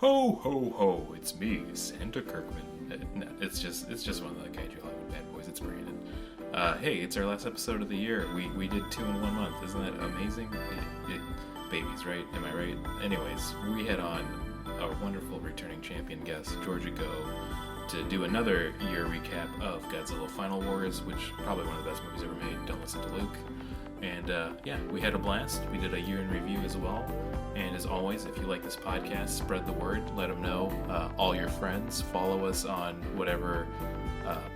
Ho, ho, ho, it's me, Santa Kirkman. No, it's just one of the Kaiju Hollywood bad boys. It's Brandon. Hey, it's our last episode of the year. We did 2 in 1 month. Isn't that amazing? Babies, right? Am I right? Anyways, we had on our wonderful returning champion guest, Georgia Gove, to do another year recap of Godzilla Final Wars, which probably one of the best movies ever made. Don't listen to Luke. And yeah, we had a blast. We did a year in review as well. And as always, if you like this podcast, spread the word. Let them know. All your friends. Follow us on whatever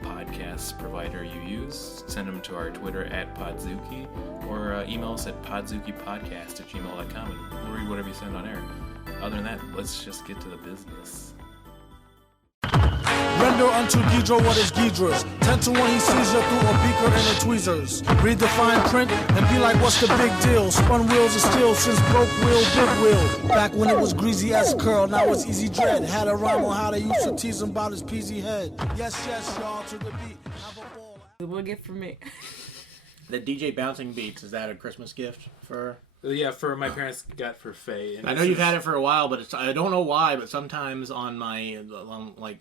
podcast provider you use. Send them to our Twitter @Podzuki, or email us at podzukipodcast@gmail.com, and we'll read whatever you send on air. Other than that, let's just get to the business. Render unto Ghidra what is Ghidra's. 10 to 1 he sees you through a beaker and a tweezers. Read the fine print and be like, what's the big deal? Spun wheels of steel since broke wheel, big wheel. Back when it was greasy as curl, now it's easy dread. Had a rhyme on how they used to tease him about his peasy head. Yes, y'all, to the beat. Have a ball. What gift for me? The DJ Bouncing Beats, is that a Christmas gift for... Yeah, for my parents got for Faye. And I know you've had it for a while, but I don't know why, but sometimes on my like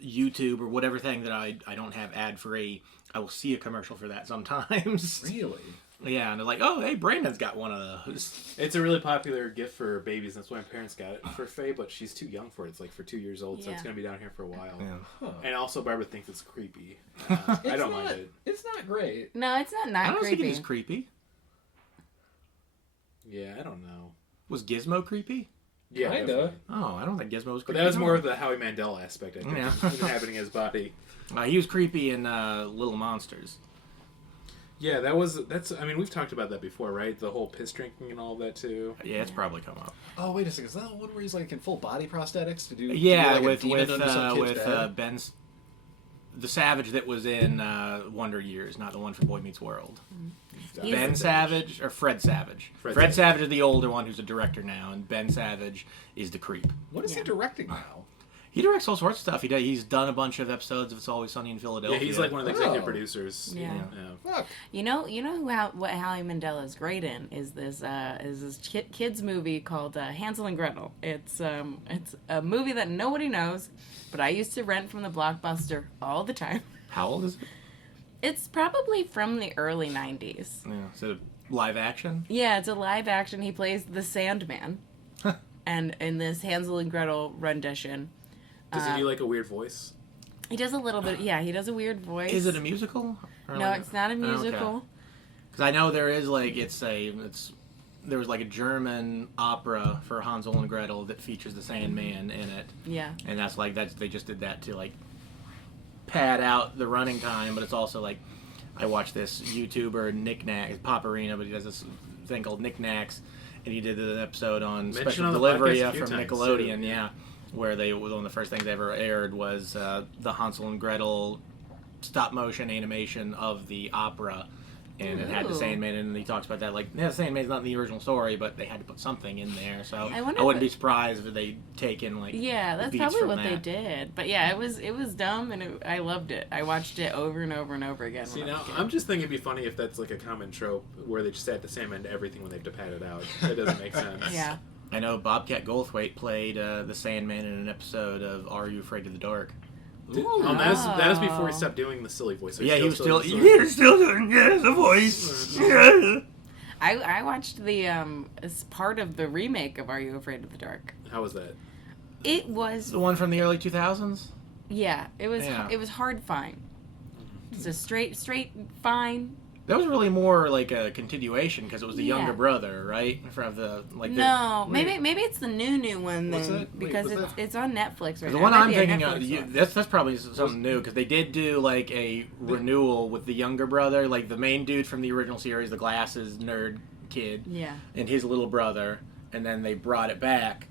YouTube or whatever thing that I don't have ad-free, I will see a commercial for that sometimes. Really? Yeah, and they're like, oh, hey, Brandon's got one of those. It's a really popular gift for babies. That's why my parents got it for Faye, but she's too young for it. It's like for 2 years old, so it's going to be down here for a while. Yeah. Huh. And also, Barbara thinks it's creepy. I don't mind it. It's not great. No, it's not I don't creepy. think it is creepy. Yeah, I don't know. Was Gizmo creepy? Yeah, Kinda. definitely. Oh, I don't think Gizmo was But creepy. that was more of the Howie Mandel aspect, I think, Yeah. inhabiting his body. He was creepy in Little Monsters. Yeah, I mean, we've talked about that before, right? The whole piss drinking and all that, too. Yeah, it's probably come up. Oh, wait a second. Is that the one where he's like in full body prosthetics to do? Yeah, to do, like, with a demon under some kid's bed? Ben's the Savage that was in Wonder Years, not the one from Boy Meets World. Ben Savage or Fred Savage. Fred Savage is the older one who's a director now, and Ben Savage is the creep. What is he directing now? He directs all sorts of stuff. He's done a bunch of episodes of It's Always Sunny in Philadelphia. Yeah, he's like one of the executive producers. Yeah. Fuck. You know what Howie Mandel is great in is this kids movie called Hansel and Gretel. It's a movie that nobody knows, but I used to rent from the Blockbuster all the time. How old is it? It's probably from the early 90s. Yeah, is it live action? Yeah, it's a live action. He plays the Sandman, and in this Hansel and Gretel rendition. Does he do like a weird voice? He does a little bit. Yeah, he does a weird voice. Is it a musical? No, it's not a musical. Because I know there is like there was like a German opera for Hansel and Gretel that features the Sandman in it. Yeah. And they just did that to like pad out the running time, but it's also like I watched this YouTuber Knickknack, Pop Arena, but he does this thing called Knickknacks, and he did an episode on Special on Delivery from from Nickelodeon, yeah, where one of the first things they ever aired was the Hansel and Gretel stop motion animation of the opera. And it had the Sandman in it, and he talks about that. Like, yeah, the Sandman's not in the original story, but they had to put something in there. So I wouldn't be surprised if they taken like that's beats probably from what they that. did. But yeah, it was dumb, and I loved it. I watched it over and over and over again. See, now I'm just thinking it'd be funny if that's like a common trope where they just add the Sandman to everything when they have to pad it out. It doesn't make sense. Yeah. I know Bobcat Goldthwait played the Sandman in an episode of Are You Afraid of the Dark? That was before he stopped doing the silly voice. So Yeah, he was still doing the voice. Yeah. I watched the as part of the remake of Are You Afraid of the Dark. How was that? It was The one from the early 2000s? it was hard fine. It's a straight fine. That was really more like a continuation because it was the Yeah. younger brother, right? From the Maybe it's the new one What's then that? Wait, because what's it's on Netflix right The now. one It might I'm be a thinking Netflix of, one. that's probably something new because they did do like a renewal with the younger brother, like the main dude from the original series, the glasses nerd kid, Yeah. and his little brother, and then they brought it back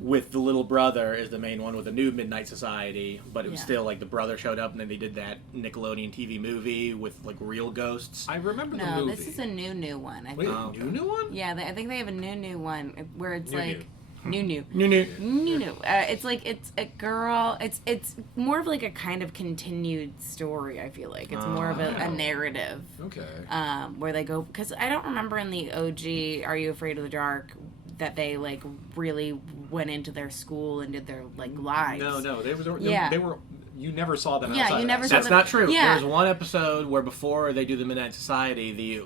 with the little brother as the main one with the new Midnight Society, but it was Yeah. still like the brother showed up, and then they did that Nickelodeon TV movie with like real ghosts. I remember the No, movie. this is a new one. I Wait, think. Oh, okay. new one? Yeah, I think they have a new one where it's New. new. New. It's like it's a girl. It's more of like a kind of continued story. I feel like it's more of a narrative. Okay. Where they go because I don't remember in the OG Are You Afraid of the Dark that they like really went into their school and did their like lives. No, they were. Yeah. They were. You never saw them. Yeah, outside you of never that. saw That's them- not true. Yeah. There's one episode where before they do the Midnight Society,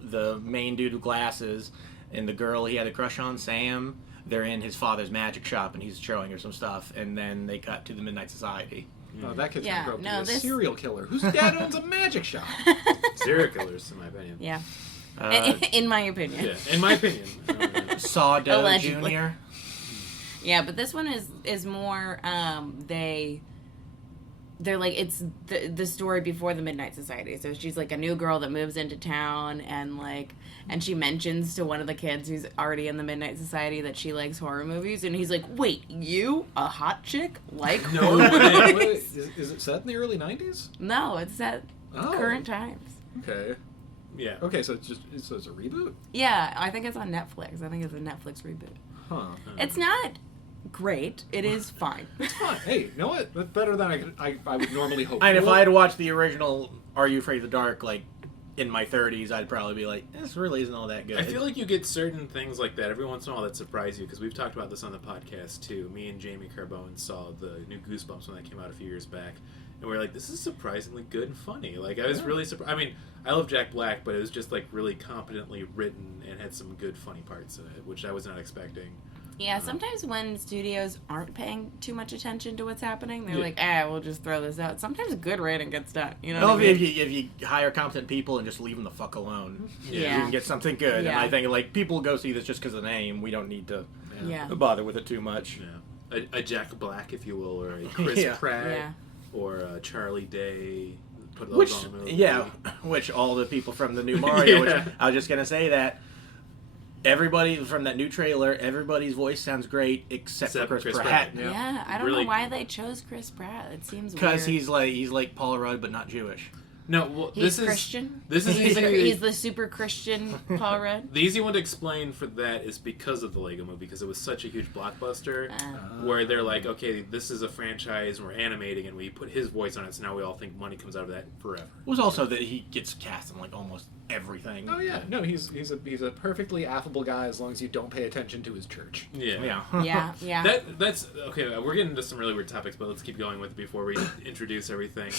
the main dude with glasses and the girl he had a crush on, Sam, they're in his father's magic shop and he's showing her some stuff, and then they cut to the Midnight Society. Oh, that kid's Yeah, gonna grow up to no, be a this- serial killer whose dad owns a magic shop. Serial killers, in my opinion. Yeah. Uh, In my opinion. Yeah, in my opinion. Sawdough Allegedly. Jr. Yeah, but this one is more they're like it's the story before the Midnight Society. So she's like a new girl that moves into town and she mentions to one of the kids who's already in the Midnight Society that she likes horror movies, and he's like, "Wait, you a hot chick like No horror way. movies?" Is it set in the early '90s? No, it's at Oh. current times. Okay. Yeah. Okay, so it's a reboot. Yeah, I think it's on Netflix. I think it's a Netflix reboot. Huh. It's not great. It is fine. It's fine. Hey, you know what? That's better than I would normally hope. And if for. I had watched the original Are You Afraid of the Dark, like, in my 30s, I'd probably be like, this really isn't all that good. I feel like you get certain things like that every once in a while that surprise you, because we've talked about this on the podcast too. Me and Jamie Carbone saw the new Goosebumps when that came out a few years back, and we were like, this is surprisingly good and funny. Like, I was really surprised. I mean, I love Jack Black, but it was just like really competently written and had some good funny parts in it, which I was not expecting. Yeah, sometimes when studios aren't paying too much attention to what's happening, they're Yeah. like, we'll just throw this out. Sometimes good writing gets done. You know Well, what I mean? if you hire competent people and just leave them the fuck alone, Yeah. you can get something good. And Yeah. I think, like, people go see this just because of the name. We don't need to Yeah. bother with it too much. Yeah. A Jack Black, if you will, or a Chris Yeah. Pratt, Yeah. or a Charlie Day. Put those Which, on the movie. yeah, which all the people from the new Mario, Yeah. which I was just going to say that everybody from that new trailer, everybody's voice sounds great except for Except Chris Chris Pratt. Pratt. Yeah, I don't Really- know why they chose Chris Pratt. It seems weird. Because he's like Paul Rudd, but not Jewish. No, well, He's this is Christian. This is he's easy. the super Christian Paul Rudd. The easy one to explain for that is because of the Lego movie, because it was such a huge blockbuster, where they're like, okay, this is a franchise, and we're animating, and we put his voice on it, so now we all think money comes out of that forever. It was also that he gets cast in like almost everything. Oh yeah, no, he's a perfectly affable guy as long as you don't pay attention to his church. Yeah. Yeah. Yeah. That's okay. We're getting into some really weird topics, but let's keep going with it before we introduce everything.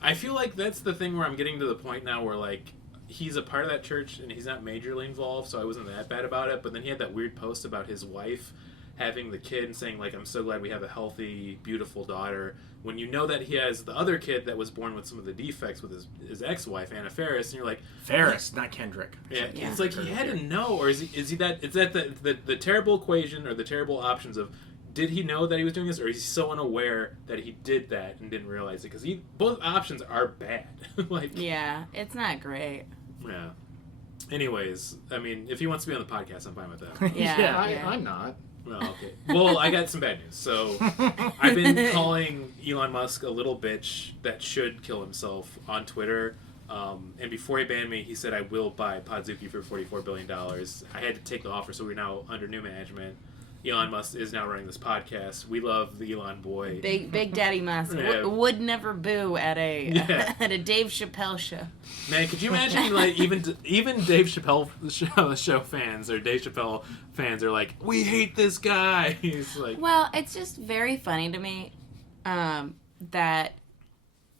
I feel like that's the thing where I'm getting to the point now where like he's a part of that church and he's not majorly involved, so I wasn't that bad about it. But then he had that weird post about his wife having the kid and saying like, "I'm so glad we have a healthy, beautiful daughter." When you know that he has the other kid that was born with some of the defects with his ex-wife Anna Faris, and you're like, Ferris, not Kendrick. yeah, Yeah. it's like he had to know, or is he that? Is that the terrible equation or the terrible options of? Did he know that he was doing this, or is he so unaware that he did that and didn't realize it? Because both options are bad. Like, Yeah, it's not great. yeah. Anyways, I mean, if he wants to be on the podcast, I'm fine with that. Yeah. I'm not. Well, okay. Well, I got some bad news. So, I've been calling Elon Musk a little bitch that should kill himself on Twitter. And before he banned me, he said I will buy Podzuki for $44 billion. I had to take the offer, so we're now under new management. Elon Musk is now running this podcast. We love the Elon boy. Big Daddy Musk Yeah. would never boo at a Yeah. at a Dave Chappelle show. Man, could you imagine like even Dave Chappelle show fans or Dave Chappelle fans are like, we hate this guy. He's like, Well, it's just very funny to me that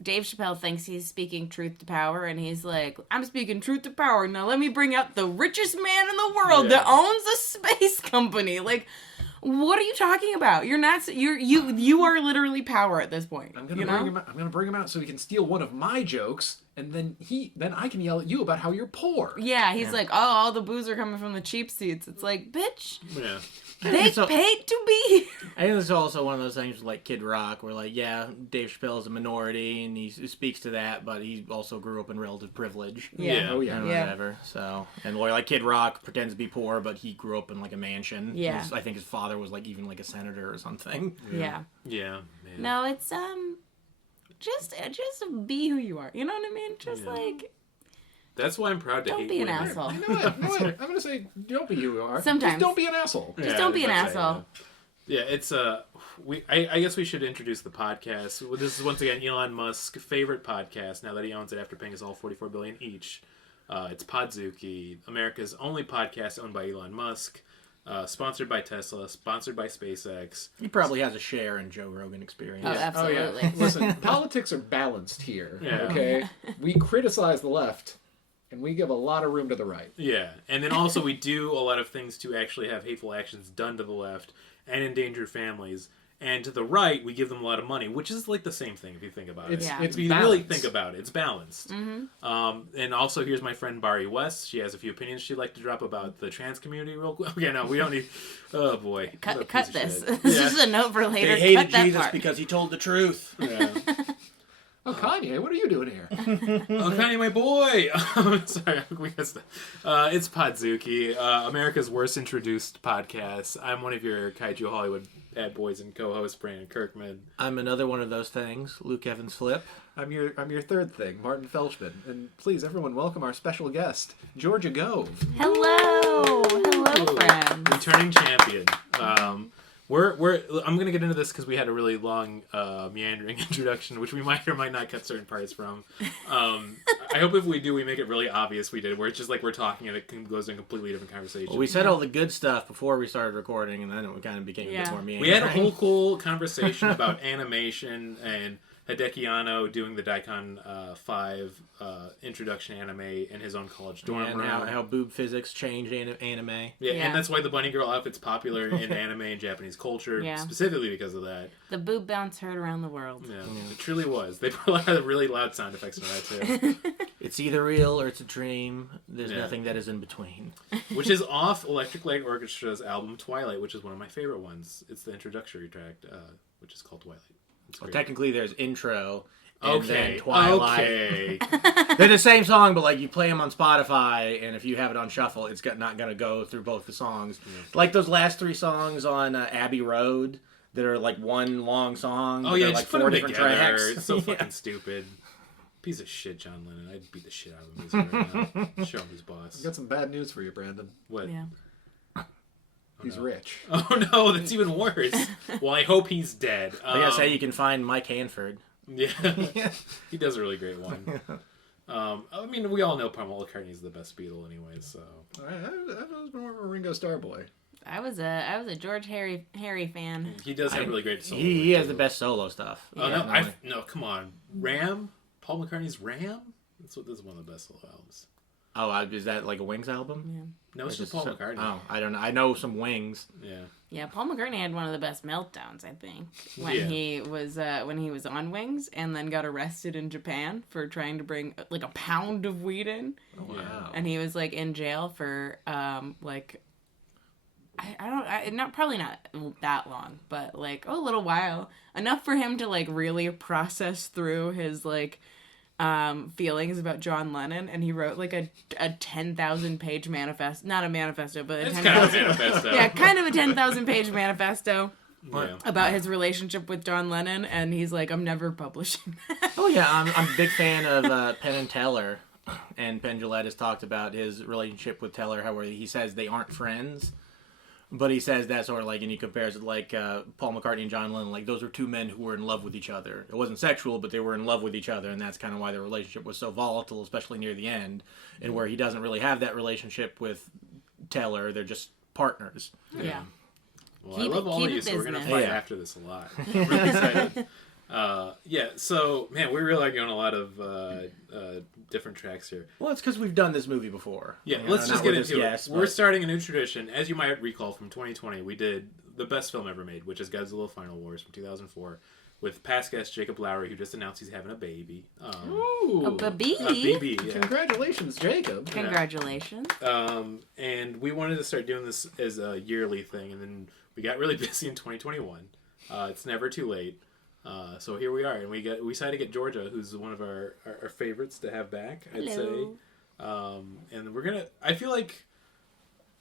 Dave Chappelle thinks he's speaking truth to power, and he's like, I'm speaking truth to power. Now let me bring out the richest man in the world Yeah. that owns a space company. Like, what are you talking about? You're not. You are literally power at this point. I'm gonna you bring know? him. I'm gonna bring him out so he can steal one of my jokes, and then I can yell at you about how you're poor. Yeah, he's like, oh, all the booze are coming from the cheap seats. It's like, bitch, yeah. they So- paid to be here. I think it's also one of those things like Kid Rock, where like, yeah, Dave Chappelle is a minority and he speaks to that, but he also grew up in relative privilege. Yeah. Oh yeah. And Yeah. whatever. So, and like Kid Rock pretends to be poor, but he grew up in like a mansion. Yeah. I think his father was like even like a senator or something. Yeah. Yeah. Man. No, it's just be who you are. You know what I mean? Just Yeah. like, That's why I'm proud to don't hate be an women. asshole. You know what? I'm gonna say, don't be who you are. Sometimes. Just don't be an asshole. Just don't be an that's right, asshole. Yeah, it's I guess we should introduce the podcast. This is once again Elon Musk's favorite podcast now that he owns it after paying us all $44 billion each. It's Podzuki, America's only podcast owned by Elon Musk. Sponsored by Tesla, sponsored by SpaceX. He probably has a share in Joe Rogan Experience. Oh, absolutely. Listen, politics are balanced here. Yeah. Okay, we criticize the left, and we give a lot of room to the right. Yeah, and then also we do a lot of things to actually have hateful actions done to the left and endanger families. And to the right, we give them a lot of money, which is like the same thing if you think about it. Yeah. It's If you really balanced. think about it, it's balanced. And also, here's my friend Bari West. She has a few opinions she'd like to drop about the trans community real quick. Okay, no, we don't need... Oh, boy. What a Cut piece of this. shit. This Yeah. is a note for later. They hated Cut that Jesus part. because he told the truth. Yeah. Oh, Kanye, what are you doing here? Oh, Kanye, my boy! Sorry, we missed it. It's Podzuki, America's worst introduced podcast. I'm one of your Kaiju Hollywood bad boys and co-host, Brandon Kirkman. I'm another one of those things, Luke Evans Flip. I'm your third thing, Martin Felchman. And please, everyone, welcome our special guest, Georgia Gove. Hello. Hello, friends. Returning champion. I'm gonna get into this because we had a really long, meandering introduction, which we might or might not cut certain parts from. I hope if we do, we make it really obvious we did, where it's just like we're talking and it goes in a completely different conversation. Well, we said all the good stuff before we started recording, and then it kind of became a bit Yeah. more meandering. We had a whole cool conversation about animation and Hideki Anno doing the Daikon 5 introduction anime in his own college dorm and room. how boob physics changed anime. Yeah, Yeah. and that's why the bunny girl outfit's popular in anime and Japanese culture, Yeah. specifically because of that. The boob bounce heard around the world. Yeah, it truly was. They put a lot of really loud sound effects in that too, It's either real or it's a dream. There's Yeah. nothing that is in between. which is off Electric Light Orchestra's album Twilight, which is one of my favorite ones. It's the introductory track, which is called Twilight. It's Well, great. technically, there's intro and then Okay, Twilight. okay. They're the same song, but like you play them on Spotify, and if you have it on shuffle, it's not gonna go through both the songs. Like those last 3 songs on Abbey Road that are like one long song. Oh but yeah, they're just like put 4 them different together. tracks. It's so Yeah. fucking stupid. Piece of shit, John Lennon. I'd beat the shit out of him right now. Show him his boss. I've got some bad news for you, Brandon. What? Yeah. He's rich. Oh no, that's even worse. Well, I hope he's dead. I gotta say, you can find Mike Hanford. Yeah, he does a really great one. I mean, we all know Paul McCartney's the best Beatle, anyways. So I was more of a Ringo Starr boy. I was a George Harry fan. he does have really great solo. He has too. the best solo stuff. Oh no, Definitely. no, come on, Ram. Paul McCartney's Ram. This is one of the best solo albums. Oh, is that like a Wings album? No, it's Or just just Paul McCartney. Oh, I don't know. I know some Wings. Yeah. Yeah, Paul McCartney had one of the best meltdowns, I think, when Yeah. he was on Wings and then got arrested in Japan for trying to bring like a pound of weed in, Oh, wow. and he was like in jail for like probably not that long, but like a little while, enough for him to like really process through his like feelings about John Lennon, and he wrote like a 10,000 page manifesto, not a manifesto, but a It's 10,000 kind of a manifesto. yeah, kind of a 10,000 page manifesto Yeah. about his relationship with John Lennon, and he's like, I'm never publishing that. Oh yeah, I'm a big fan of Penn and Teller, and Penn Jillette has talked about his relationship with Teller, how he says they aren't friends, but he says that sort of like, and he compares it like Paul McCartney and John Lennon, like those were 2 men who were in love with each other. It wasn't sexual, but they were in love with each other, and that's kind of why their relationship was so volatile, especially near the end, and where he doesn't really have that relationship with Teller. They're just partners. Yeah. Well, Keep I love it- all keep of you, it so we're gonna business. fight Yeah. after this a lot. I'm really excited. Yeah, so man, we're really on a lot of different tracks here. Well, it's because we've done this movie before. Yeah, You know, let's not just get with this into it. guest, We're but- starting a new tradition. As you might recall from 2020, we did the best film ever made, which is Godzilla Final Wars from 2004, with past guest Jacob Lowry, who just announced he's having a baby. Ooh. A baby. A baby, yeah. Congratulations, Jacob. Congratulations. And we wanted to start doing this as a yearly thing, and then we got really busy in 2021. It's never too late. So here we are, and we decided to get Georgia, who's one of our favorites to have back, I'd Hello. say. And I feel like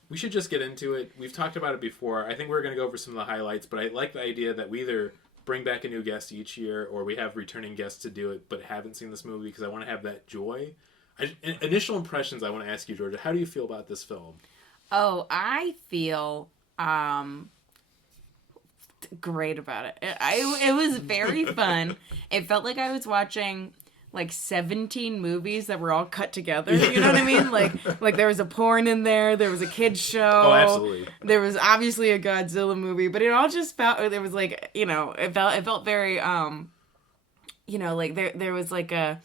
we should just get into it. We've talked about it before. I think we're going to go over some of the highlights, but I like the idea that we either bring back a new guest each year, or we have returning guests to do it, but haven't seen this movie, because I want to have that joy. Initial impressions, I want to ask you, Georgia, how do you feel about this film? Oh, I feel great about it. It was very fun. It felt like I was watching like 17 movies that were all cut together. You know what I mean? Like there was a porn in there. There was a kids show. Oh, absolutely. There was obviously a Godzilla movie, but it all just felt. There was like it felt very like there was like a.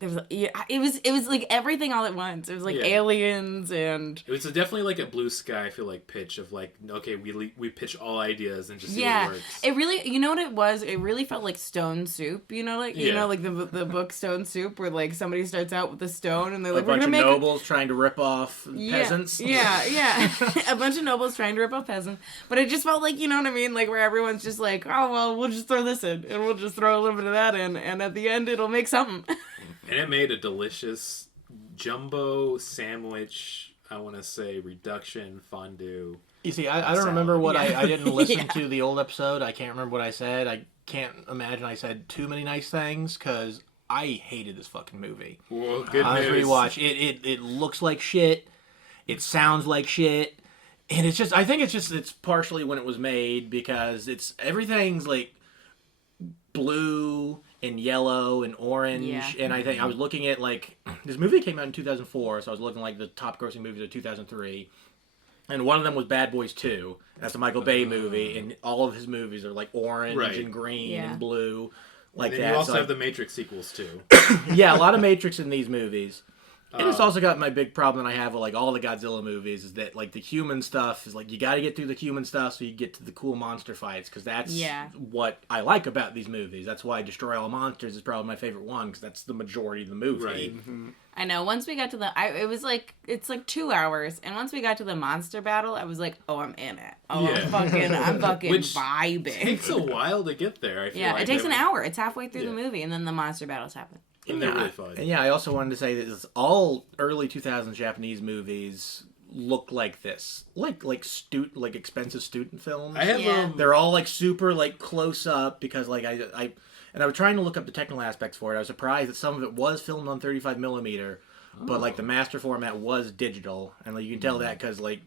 It was like everything all at once. It was like aliens and it was definitely like a Blue Sky, I feel like, pitch of like, okay, we pitch all ideas and just see what works. It really, you know what it was? It really felt like Stone Soup. You know, like the book Stone Soup, where like somebody starts out with a stone and they're like, a bunch of nobles trying to rip off peasants. Yeah, a bunch of nobles trying to rip off peasants. But it just felt like, you know what I mean? Like where everyone's just like, oh well, we'll just throw this in and we'll just throw a little bit of that in, and at the end it'll make something. And it made a delicious jumbo sandwich, I want to say, reduction fondue. You see, I don't remember what I didn't listen to the old episode. I can't remember what I said. I can't imagine I said too many nice things because I hated this fucking movie. Whoa, good I was news. rewatch. It looks like shit. It sounds like shit. And it's just, I think it's partially when it was made because everything's like blue and yellow and orange, and I think I was looking at like this movie came out in 2004, so I was looking like the top grossing movies of 2003, and one of them was Bad Boys 2. That's a Michael Bay movie, and all of his movies are like orange and green and blue, like and that. You also so have the Matrix sequels too. Yeah, a lot of Matrix in these movies. And it's also got my big problem that I have with like all the Godzilla movies is that like the human stuff is like you got to get through the human stuff so you get to the cool monster fights because that's what I like about these movies. That's why Destroy All Monsters is probably my favorite one because that's the majority of the movie. Right. Mm-hmm. I know. Once we got to it was like it's like 2 hours, and once we got to the monster battle, I was like, oh, I'm in it. Oh, I'm fucking Which vibing. It takes a while to get there. I feel like it takes an hour. It's halfway through the movie, and then the monster battles happen. And they're really fun. And I also wanted to say that all early 2000s Japanese movies look like this, like expensive student films. I have they're all like super like close up because like I was trying to look up the technical aspects for it. I was surprised that some of it was filmed on 35 millimeter, but like the master format was digital, and like you can tell that because like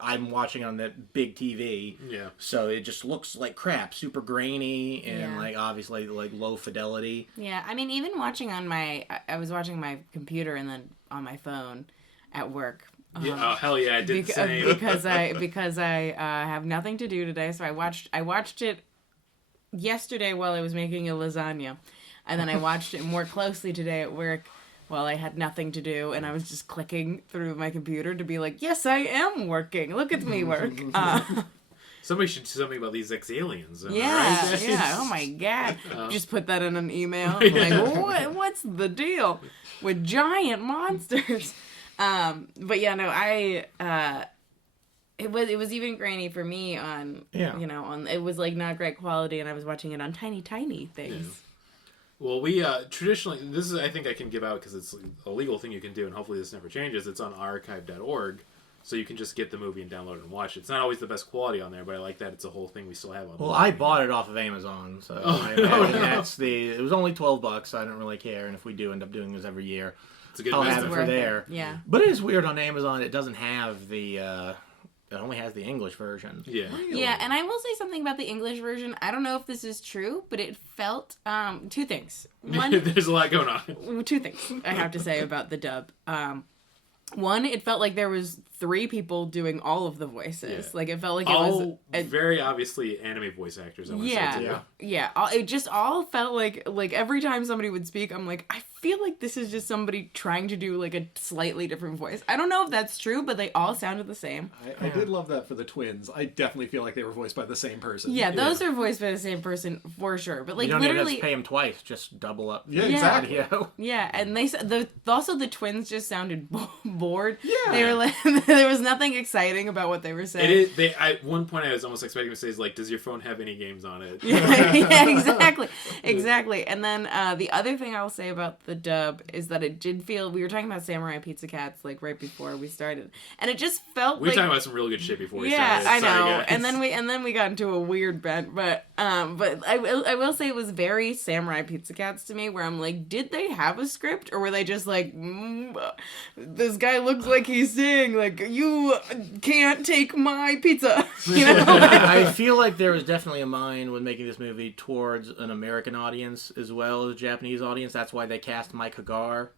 I'm watching on that big TV, so it just looks like crap, super grainy and like obviously like low fidelity. Yeah, I mean even watching on I was watching my computer and then on my phone at work. Oh hell yeah, I did the same. because I have nothing to do today, so I watched it yesterday while I was making a lasagna, and then I watched it more closely today at work while I had nothing to do, and I was just clicking through my computer to be like, yes, I am working. Look at me work. Somebody should do something about these aliens. Yeah, right? yeah. Oh my god. Just put that in an email. Like, what's the deal with giant monsters? But yeah, no, it was even grainy for me on it was like not great quality, and I was watching it on tiny things. Yeah. Well, we traditionally, this is, I think I can give out because it's a legal thing you can do, and hopefully this never changes. It's on archive.org, so you can just get the movie and download it and watch it. It's not always the best quality on there, but I like that it's a whole thing we still have on. Well, I bought it off of Amazon, so it was only $12, so I don't really care, and if we do end up doing this every year, it's a good I'll have it for there. Yeah. But it is weird on Amazon, it doesn't have the... It only has the English version. Yeah. Really? Yeah, and I will say something about the English version. I don't know if this is true, but it felt two things. One, there's a lot going on. Two things I have to say about the dub. One, it felt like there was 3 people doing all of the voices. Yeah. Like it felt like all it was very obviously anime voice actors. I want to say too. Yeah. It just all felt like every time somebody would speak, I'm like, I feel like this is just somebody trying to do like a slightly different voice. I don't know if that's true, but they all sounded the same. I did love that for the twins. I definitely feel like they were voiced by the same person. Yeah, those are voiced by the same person for sure. But like you don't literally, even have to pay them twice. Just double up. Yeah, exactly. Yeah, and they also the twins just sounded bored. Yeah, they were like there was nothing exciting about what they were saying. It is. At one point, I was almost expecting to say, "Like, does your phone have any games on it?" Yeah, exactly. And then the other thing I'll say about the dub is that it did feel. We were talking about Samurai Pizza Cats like right before we started, and it just felt. We were talking about some really good shit before we started. Yeah, I know. Sorry, and then we got into a weird bent, but I will say it was very Samurai Pizza Cats to me, where I'm like, did they have a script, or were they just like, this guy looks like he's saying like like, you can't take my pizza. You know? I feel like there was definitely a mind when making this movie towards an American audience as well as a Japanese audience. That's why they cast Mike Hagar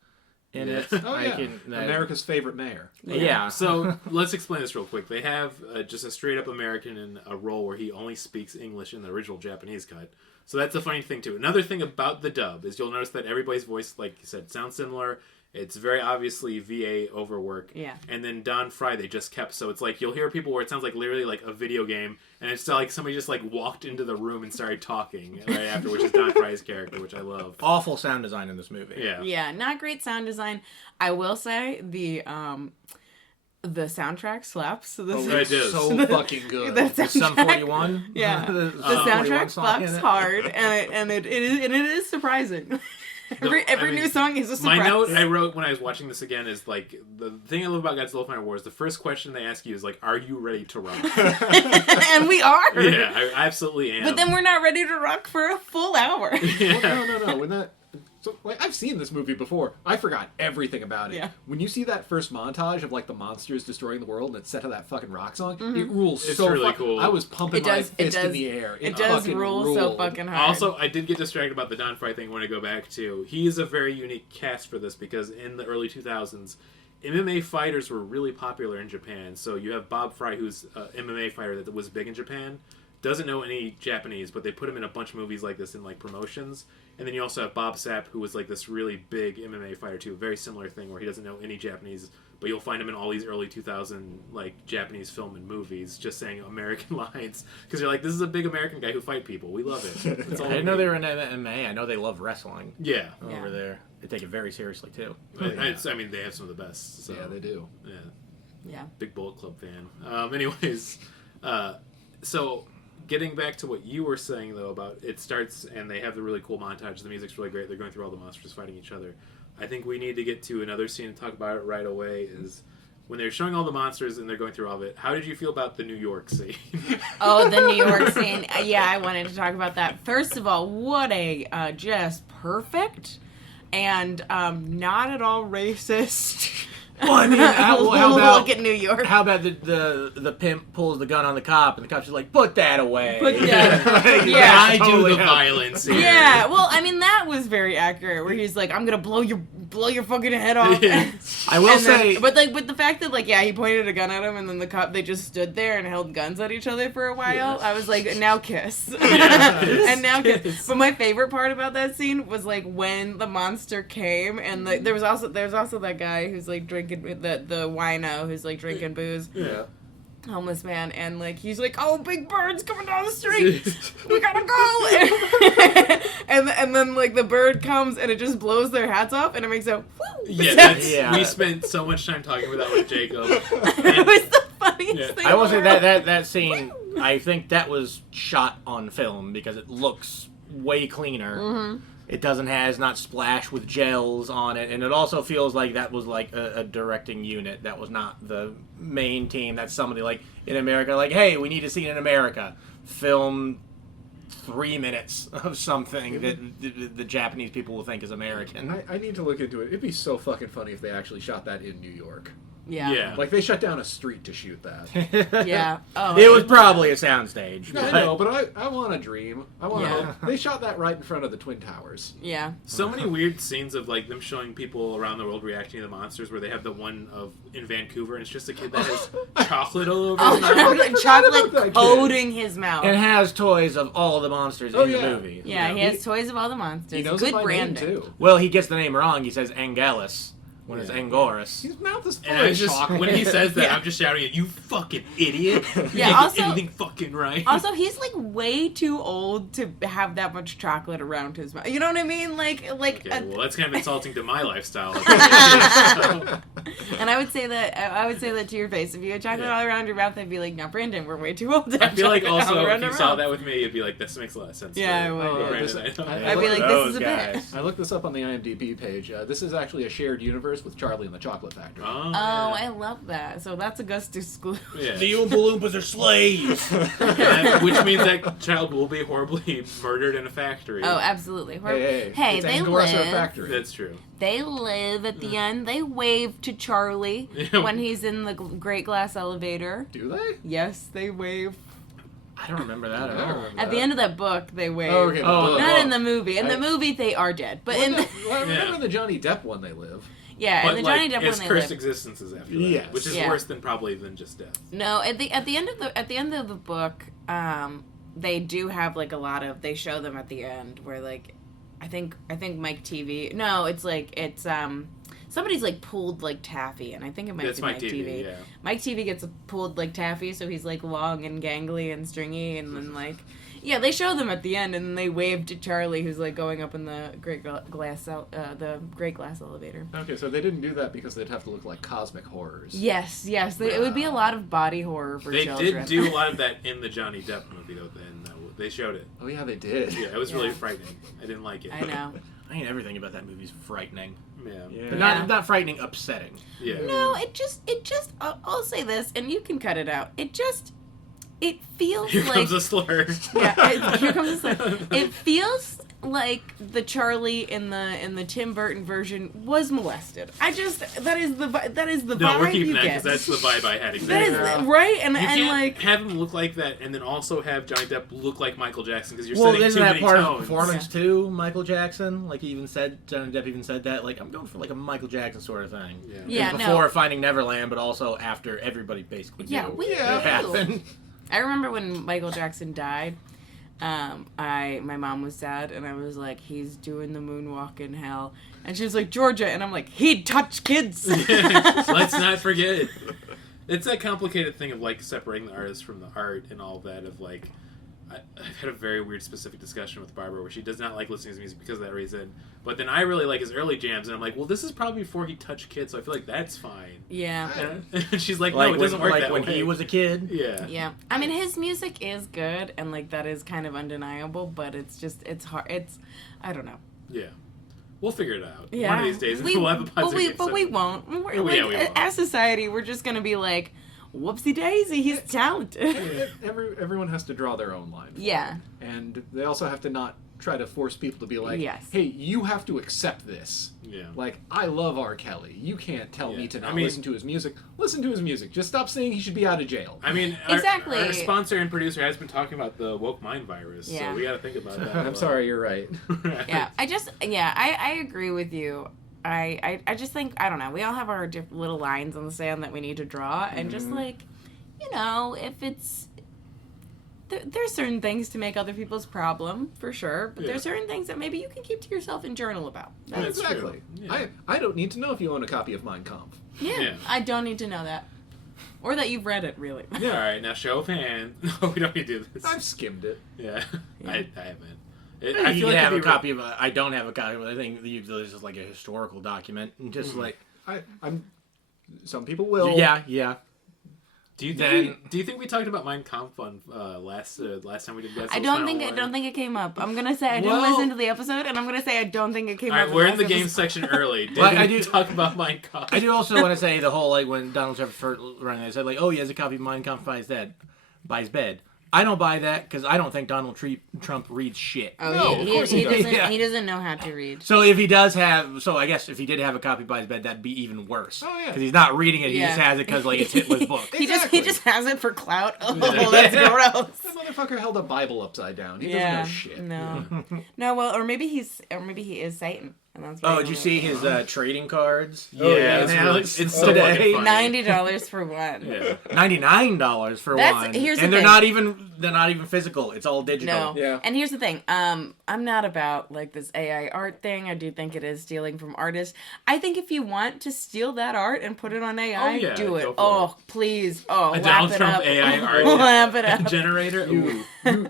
in it. Oh, yeah. America's favorite mayor. Yeah. So let's explain this real quick. They have just a straight up American in a role where he only speaks English in the original Japanese cut. So that's a funny thing too. Another thing about the dub is you'll notice that everybody's voice, like you said, sounds similar. It's very obviously VA overwork. Yeah. And then Don Fry they just kept, so it's like you'll hear people where it sounds like literally like a video game, and it's like somebody just like walked into the room and started talking right after, which is Don Fry's character, which I love. Awful sound design in this movie. Yeah. Yeah, not great sound design. I will say the soundtrack slaps. It is. So fucking good. The Sum 41? Yeah. The soundtrack 41 song in slaps it? hard, and it is surprising. Every new song is a surprise. My note I wrote when I was watching this again is like, the thing I love about Godzilla Final Wars, the first question they ask you is like, are you ready to rock? And we are. Yeah, I absolutely am. But then we're not ready to rock for a full hour. Well, no. When that, so like, I've seen this movie before. I forgot everything about it. Yeah. When you see that first montage of like the monsters destroying the world and it's set to that fucking rock song, it rules It's so really cool. I was pumping my fist in does- the air. It does fucking rule so ruled. fucking hard. Also, I did get distracted about the Don Fry thing when I go back to. He is a very unique cast for this because in the early 2000s, MMA fighters were really popular in Japan. So you have Bob Fry, who's an MMA fighter that was big in Japan, doesn't know any Japanese, but they put him in a bunch of movies like this in like promotions. And then you also have Bob Sapp, who was like this really big MMA fighter too. Very similar thing where he doesn't know any Japanese, but you'll find him in all these early 2000 like Japanese film and movies, just saying American lines because you're like, this is a big American guy who fight people. We love it. That's all I didn't know they were in MMA. I know they love wrestling Yeah. over there. They take it very seriously too. I mean, they have some of the best. So. Yeah, they do. Yeah. Yeah. Big Bullet Club fan. Anyways, so getting back to what you were saying though about it starts and they have the really cool montage. The music's really great. They're going through all the monsters fighting each other. I think we need to get to another scene and talk about it right away. Is when they're showing all the monsters and they're going through all of it. How did you feel about the New York scene? Oh, the New York scene. Yeah, I wanted to talk about that. First of all, what a just perfect and not at all racist. Well, I mean, how about look at New York? How about the pimp pulls the gun on the cop and the cop's just like, put that away. Yeah. I do Totally the violence here. Yeah, well, I mean that was very accurate. Where he's like, "I'm gonna blow your fucking head off." Yeah. I will say, but the fact that he pointed a gun at him and then the cop they just stood there and held guns at each other for a while. Yes. I was like, now kiss, Yes. and now kiss. But my favorite part about that scene was like when the monster came and there was also that guy who's like drinking the wino who's like drinking booze. Yeah. Homeless man, and like he's like, "Oh, big bird's coming down the street, we gotta go!" and then like the bird comes and it just blows their hats off and it makes a whoo. Yeah, we spent so much time talking about that with Jacob. It was the funniest thing. I will say in the world. that scene, I think that was shot on film because it looks way cleaner. Mm-hmm. It has not splashed with gels on it, and it also feels like that was like a directing unit. That was not the main team. That's somebody like in America, like, hey, we need a scene in America. Film 3 minutes of something that the Japanese people will think is American. I need to look into it. It'd be so fucking funny if they actually shot that in New York. Yeah. Like, they shut down a street to shoot that. Yeah. Oh, It was probably a soundstage. I know, but I want a dream. I want to Yeah. hope. They shot that right in front of the Twin Towers. Yeah. So many weird scenes of like them showing people around the world reacting to the monsters, where they have the one of in Vancouver and it's just a kid that has chocolate all over his mouth. Oh, like chocolate about that kid. coating his mouth. It has toys of all the monsters in the movie. Yeah, he has toys of all the monsters. He knows Good it by branding. name, too. Well, he gets the name wrong. He says Angelus when it's Angoras. His mouth is full And I of just chocolate. when he says that, Yeah. I'm just shouting at you, fucking idiot! You Yeah, can't also- get anything fucking right. Also, he's like way too old to have that much chocolate around his mouth. You know what I mean? Like. Okay, well, that's kind of insulting to my lifestyle. And I would say that to your face. If you had chocolate all around your mouth, I'd be like, "No, Brandon, we're way too old to I have feel like chocolate all also around if you our saw mouth." that with me, you'd be like, this makes a lot of sense. Yeah, for I would. Brandon, I know. I'd be like, this is a bit. guys. I looked this up on the IMDb page. This is actually a shared universe Wars with Charlie and the Chocolate Factory. Oh, I love that. So that's Augustus Gloop. yeah. The Oompa Loompas are slaves. Which means that child will be horribly murdered in a factory. Oh, absolutely. Hey, it's they Angorsa live. Factory. That's true. They live at the end. They wave to Charlie Yeah. when he's in the great glass elevator. Do they? Yes, they wave. I don't remember that at I don't all. remember At the that. end of that book, they wave. Oh, okay. Oh, Not in the movie. In I- the movie, they are dead. But Well, in no, the, well, I remember Yeah. in the Johnny Depp one they live. yeah, But in the Johnny like, Depp it's when they cursed live. existences after that, Yes. which is Yeah. worse than probably than just death. No, at the end of the book, they do have like a lot of. They show them at the end where like, I think Mike TV. No, it's somebody's like pulled like taffy, and I think it might That's be Mike TV, yeah. Mike TV gets pulled like taffy, so he's like long and gangly and stringy, and then like, yeah, they show them at the end, and they wave to Charlie, who's like going up in the great glass elevator. Okay, so they didn't do that because they'd have to look like cosmic horrors. Yes, it would be a lot of body horror for They children. did do a lot of that in the Johnny Depp movie, though. They showed it. Oh yeah, they did. Yeah, it was really Yeah. frightening. I didn't like it. I know. I mean, everything about that movie's frightening. Yeah. Yeah. But Yeah. not frightening, upsetting. Yeah. No, it just. I'll say this, and you can cut it out. It feels Here like. comes a slur. Yeah, here comes a slur. It feels like the Charlie in the Tim Burton version was molested. That is the No, vibe we're keeping you that get. because that's the vibe I had. That Exactly. is right, and You and can't like have him look like that and then also have Johnny Depp look like Michael Jackson because you're Well, setting isn't too that many part of the tones. performance too? Michael Jackson, like he even said, Johnny Depp even said that, like I'm going for like a Michael Jackson sort of thing. Yeah. Yeah, And no. before Finding Neverland, but also after everybody basically yeah, knew we it knew. happened. I remember when Michael Jackson died. My mom was sad, and I was like, "He's doing the moonwalk in hell," and she was like, "Georgia," and I'm like, "He'd touch kids." Let's not forget. It's that complicated thing of like separating the artist from the art and all that. Of like, I've had a very weird specific discussion with Barbara where she does not like listening to his music because of that reason. But then I really like his early jams, and I'm like, well, this is probably before he touched kids, so I feel like that's fine. Yeah. And she's like, no, Like it doesn't work that when way. he was a kid. Yeah. Yeah, I mean his music is good, and like that is kind of undeniable, but it's hard. I don't know. Yeah. We'll figure it out. Yeah, One of these days, we'll have a positive but we episode. won't. We're, Yeah, like, we won't. as society, we're just gonna be like, whoopsie daisy, he's talented. Everyone has to draw their own line. Yeah, And they also have to not try to force people to be like, Yes. hey, you have to accept this. Yeah. Like, I love R. Kelly. You can't tell me Yeah. to not I mean- listen to his music. Listen to his music. Just stop saying he should be out of jail. I mean, Exactly. our sponsor and producer has been talking about the woke mind virus, Yeah. so we got to think about that. I'm sorry, you're right. yeah. I agree with you. I just think, I don't know, we all have our little lines on the sand that we need to draw, and just like, if it's there's certain things to make other people's problem for sure, but Yeah. there's certain things that maybe you can keep to yourself and journal about. That's Exactly. true. Yeah. I don't need to know if you own a copy of Mein Kampf. Yeah, I don't need to know that, or that you've read it really. All right, now show of hands. No, we don't need to do this. I've skimmed it. Yeah, Yeah. I haven't. I feel like have a it'd be copy of. I don't have a copy, but I think usually it's just like a historical document, and just like I'm. Some people will. yeah. Do you Then- think we talked about Mein Kampf on last time we did Godzilla I don't Final think War? it came up. I'm gonna say I didn't Well- listen to the episode, and I'm gonna say I don't think it came All up. right, we're in last the game episode. section early. Did Well, we I do- talk about Mein Kampf? I do also want to say the whole like when Donald Trump first running, they said like, oh, he has a copy of Mein Kampf by his bed. I don't buy that because I don't think Donald Trump reads shit. Oh, No, of course he doesn't. Yeah. He doesn't know how to read. So if he does have, I guess if he did have a copy by his bed, that'd be even worse. Oh, yeah. Because he's not reading it; he Yeah. just has it because like it's Hitler's book. He Exactly. just has it for clout. Oh, that's gross. That motherfucker held a Bible upside down. He doesn't know shit. No. No, well, or maybe he is Satan. And that's Oh, did you see his trading cards? Yeah, and it's how really- it's so fucking funny. $90 for one. Yeah. $99 for That's- one, here's the and they're thing. not even physical. It's all digital. No. Yeah. And here's the thing. I'm not about like this AI art thing. I do think it is stealing from artists. I think if you want to steal that art and put it on AI, Oh, yeah, do it. go for Oh, please. Oh, A lap Donald it Trump up. AI art Lap it up. generator. Ooh.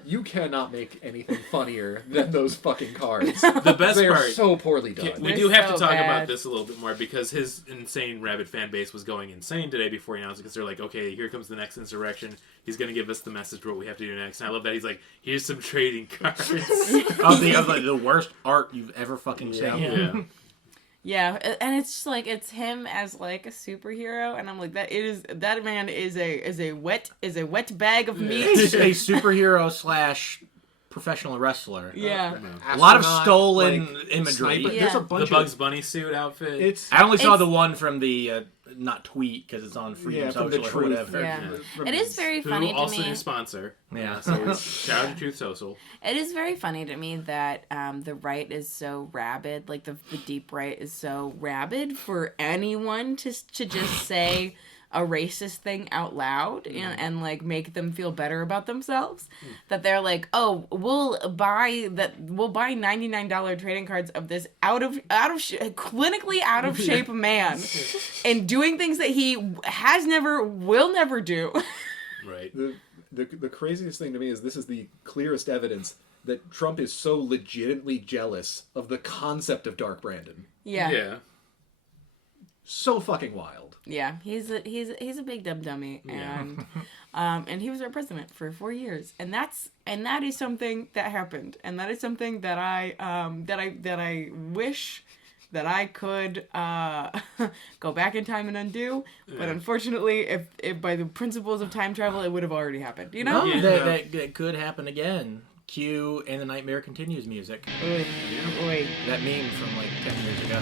You cannot make anything funnier than those fucking cards. The best They are part. so poorly done. We They're do have so to talk bad. about this a little bit more because his insane rabid fan base was going insane today before he announced it because they're like, okay, here comes the next insurrection. He's going to give us the message for what we have to do next. And I love that he's like, here's some trading cards. Of the worst art you've ever fucking seen. yeah. Yeah, and it's just like it's him as like a superhero, and I'm like that man is a wet bag of meat. He's a superhero / professional wrestler. Yeah, A lot of Astronaut, stolen like, imagery. sniper. Yeah. There's a The bunch Bugs of Bunny suit outfit. it's I only saw It's- the one from the not tweet because it's on Freedom from the Social or truth. whatever. Yeah. From It is very who funny to also me. new sponsor. Yeah. So shout out to Truth Social. It is very funny to me that the right is so rabid, like the deep right is so rabid for anyone to just say a racist thing out loud and like make them feel better about themselves. That they're like, oh, we'll buy $99 trading cards of this clinically out of shape man and doing things that he will never do. Right. the craziest thing to me is this is the clearest evidence that Trump is so legitimately jealous of the concept of Dark Brandon. Yeah. So fucking wild. Yeah, he's a big dumb dummy, and he was our president for 4 years, and that is something that happened, and that is something that I wish that I could go back in time and undo, but unfortunately, if by the principles of time travel, it would have already happened. You know? No, that could happen again. Cue And the Nightmare Continues music. Oy. That meme from like 10 years ago.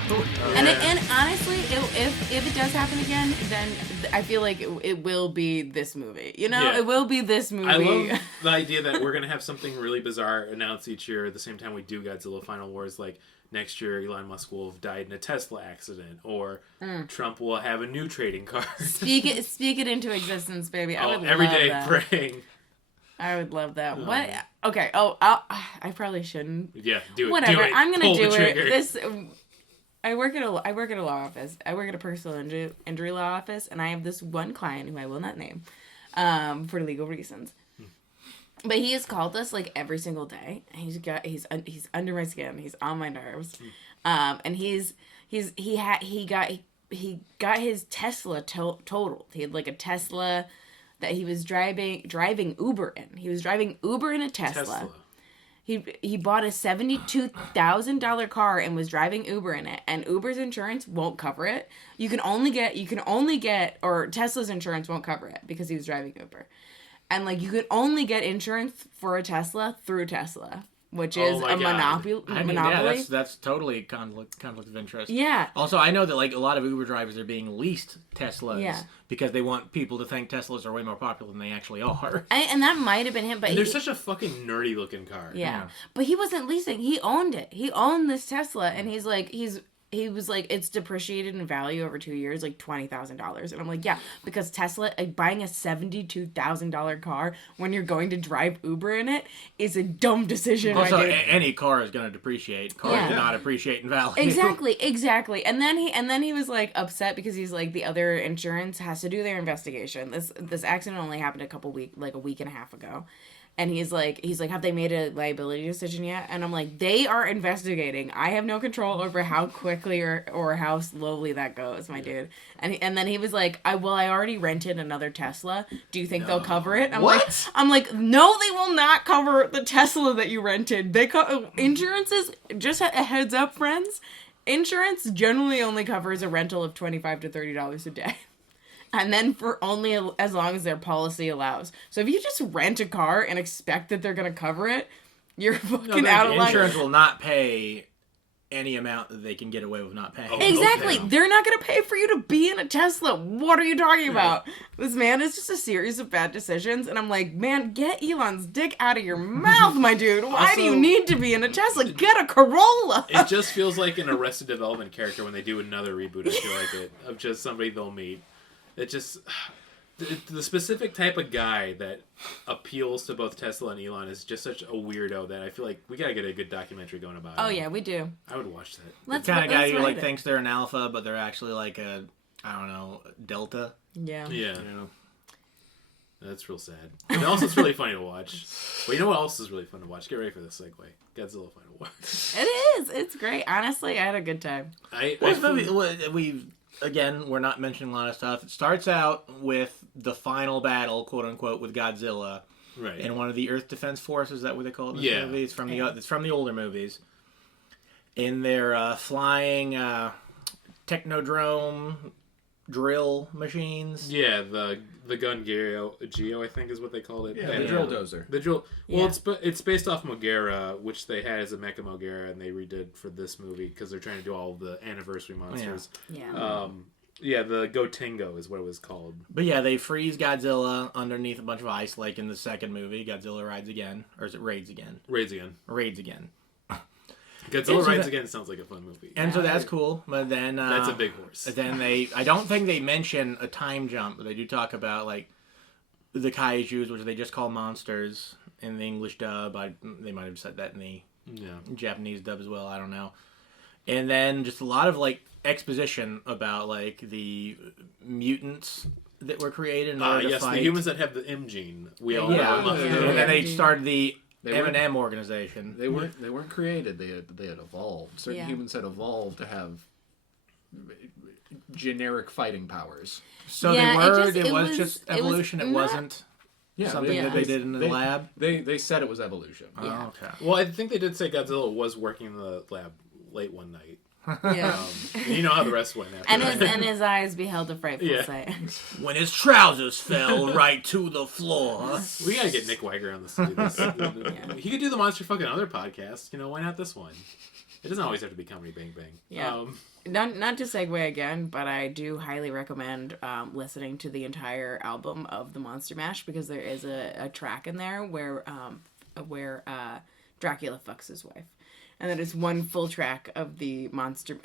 And honestly, if it does happen again, then I feel like it will be this movie. You know, Yeah. it will be this movie. I love the idea that we're gonna have something really bizarre announced each year at the same time we do Godzilla Final Wars. Like next year, Elon Musk will have died in a Tesla accident, or Trump will have a new trading card. Speak it into existence, baby. I would every love day that. praying. I would love that. What? Okay. Oh, I probably shouldn't. Yeah, do it. Whatever. Do it. I'm gonna Pull do the it. trigger. This. I work at a law office. I work at a personal injury law office, and I have this one client who I will not name, for legal reasons. But he has called us like every single day. He's under my skin. He's on my nerves, and he got his Tesla totaled. He had like a Tesla that he was driving Uber in. He was driving Uber in a Tesla. He bought a $72,000 car and was driving Uber in it, and Uber's insurance won't cover it. You can only get or Tesla's insurance won't cover it because he was driving Uber. And like you could only get insurance for a Tesla through Tesla, which is a monopoly. I mean, yeah, that's totally conflict of interest. Yeah. Also, I know that like a lot of Uber drivers are being leased Teslas Yeah. because they want people to think Teslas are way more popular than they actually are. And that might have been him, but And they're such a fucking nerdy looking car. Yeah. But he wasn't leasing. He owned it. He owned this Tesla, and he was like, it's depreciated in value over 2 years, like $20,000. And I'm like, yeah, because Tesla, like, buying a $72,000 car when you're going to drive Uber in it is a dumb decision. Also, any car is going to depreciate. Cars do not appreciate in value. Exactly. And then he was like upset because he's like, the other insurance has to do their investigation. This accident only happened a week and a half ago. And he's like, have they made a liability decision yet? And I'm like, they are investigating. I have no control over how quickly or how slowly that goes, my dude. And then he was like, I already rented another Tesla. Do you think they'll cover it? I'm like, no, they will not cover the Tesla that you rented. Insurances, just a heads up, friends. Insurance generally only covers a rental of $25 to $30 a day. And then for only as long as their policy allows. So if you just rent a car and expect that they're going to cover it, you're fucking out of line. Insurance will not pay any amount that they can get away with not paying. Exactly. They're not going to pay for you to be in a Tesla. What are you talking about? This man is just a series of bad decisions. And I'm like, man, get Elon's dick out of your mouth, my dude. Why do you need to be in a Tesla? Get a Corolla. It just feels like an Arrested Development character when they do another reboot. I feel like it of just somebody they'll meet. It just the specific type of guy that appeals to both Tesla and Elon is just such a weirdo that I feel like we gotta get a good documentary going about it. Oh yeah, we do. I would watch that. The kind of guy who like thinks they're an alpha, but they're actually like a delta. Yeah. Yeah. That's real sad. And also, it's really funny to watch. But you know what else is really fun to watch? Get ready for this segue. Godzilla Final Wars. It is. It's great. Honestly, I had a good time. Again, we're not mentioning a lot of stuff. It starts out with the final battle, quote unquote, with Godzilla, right? In one of the Earth Defense Forces. Is that what they call it? Yeah, movie? It's from the older movies. In their flying technodrome drill machines. Yeah, the gun Geo, I think is what they called it. Yeah, And, the drill dozer. The drill. Well, Yeah. it's based off Mogera, which they had as a Mecha Mogera, and they redid for this movie because they're trying to do all of the anniversary monsters. Yeah. Yeah, the Gotengo is what it was called. But yeah, they freeze Godzilla underneath a bunch of ice, like in the second movie, Godzilla Rides Again. Or is it Raids Again? Raids again. Raids Again. Godzilla And so Rides that- Again sounds like a fun movie. And so that's cool, but then... That's a big horse. Then I don't think they mention a time jump, but they do talk about, like, the Kaijus, which they just call monsters in the English dub. They might have said that in the Japanese dub as well, I don't know. And then just a lot of, like, exposition about, like, the mutants that were created in order to yes, fight. the humans that have the M gene. We all Yeah, know. and then they started the They weren't- M&M organization. They weren't created. They had evolved. Certain Yeah. humans had evolved to have generic fighting powers. So Yeah, it was just it was evolution. It not- wasn't something that they did in the lab. They said it was evolution. Yeah. Oh, okay. Well, I think they did say Godzilla was working in the lab late one night. Yeah. And you know how the rest went after And that. his eyes beheld a frightful Yeah. sight. When his trousers fell right to the floor. We gotta get Nick Weiger on this. He could do the Monster Fucking Other podcast. You know, why not this one? It doesn't always have to be Comedy Bang Bang. Yeah. Not to segue again, but I do highly recommend listening to the entire album of the Monster Mash because there is a track in there where Dracula fucks his wife. And that is one full track of the Monster.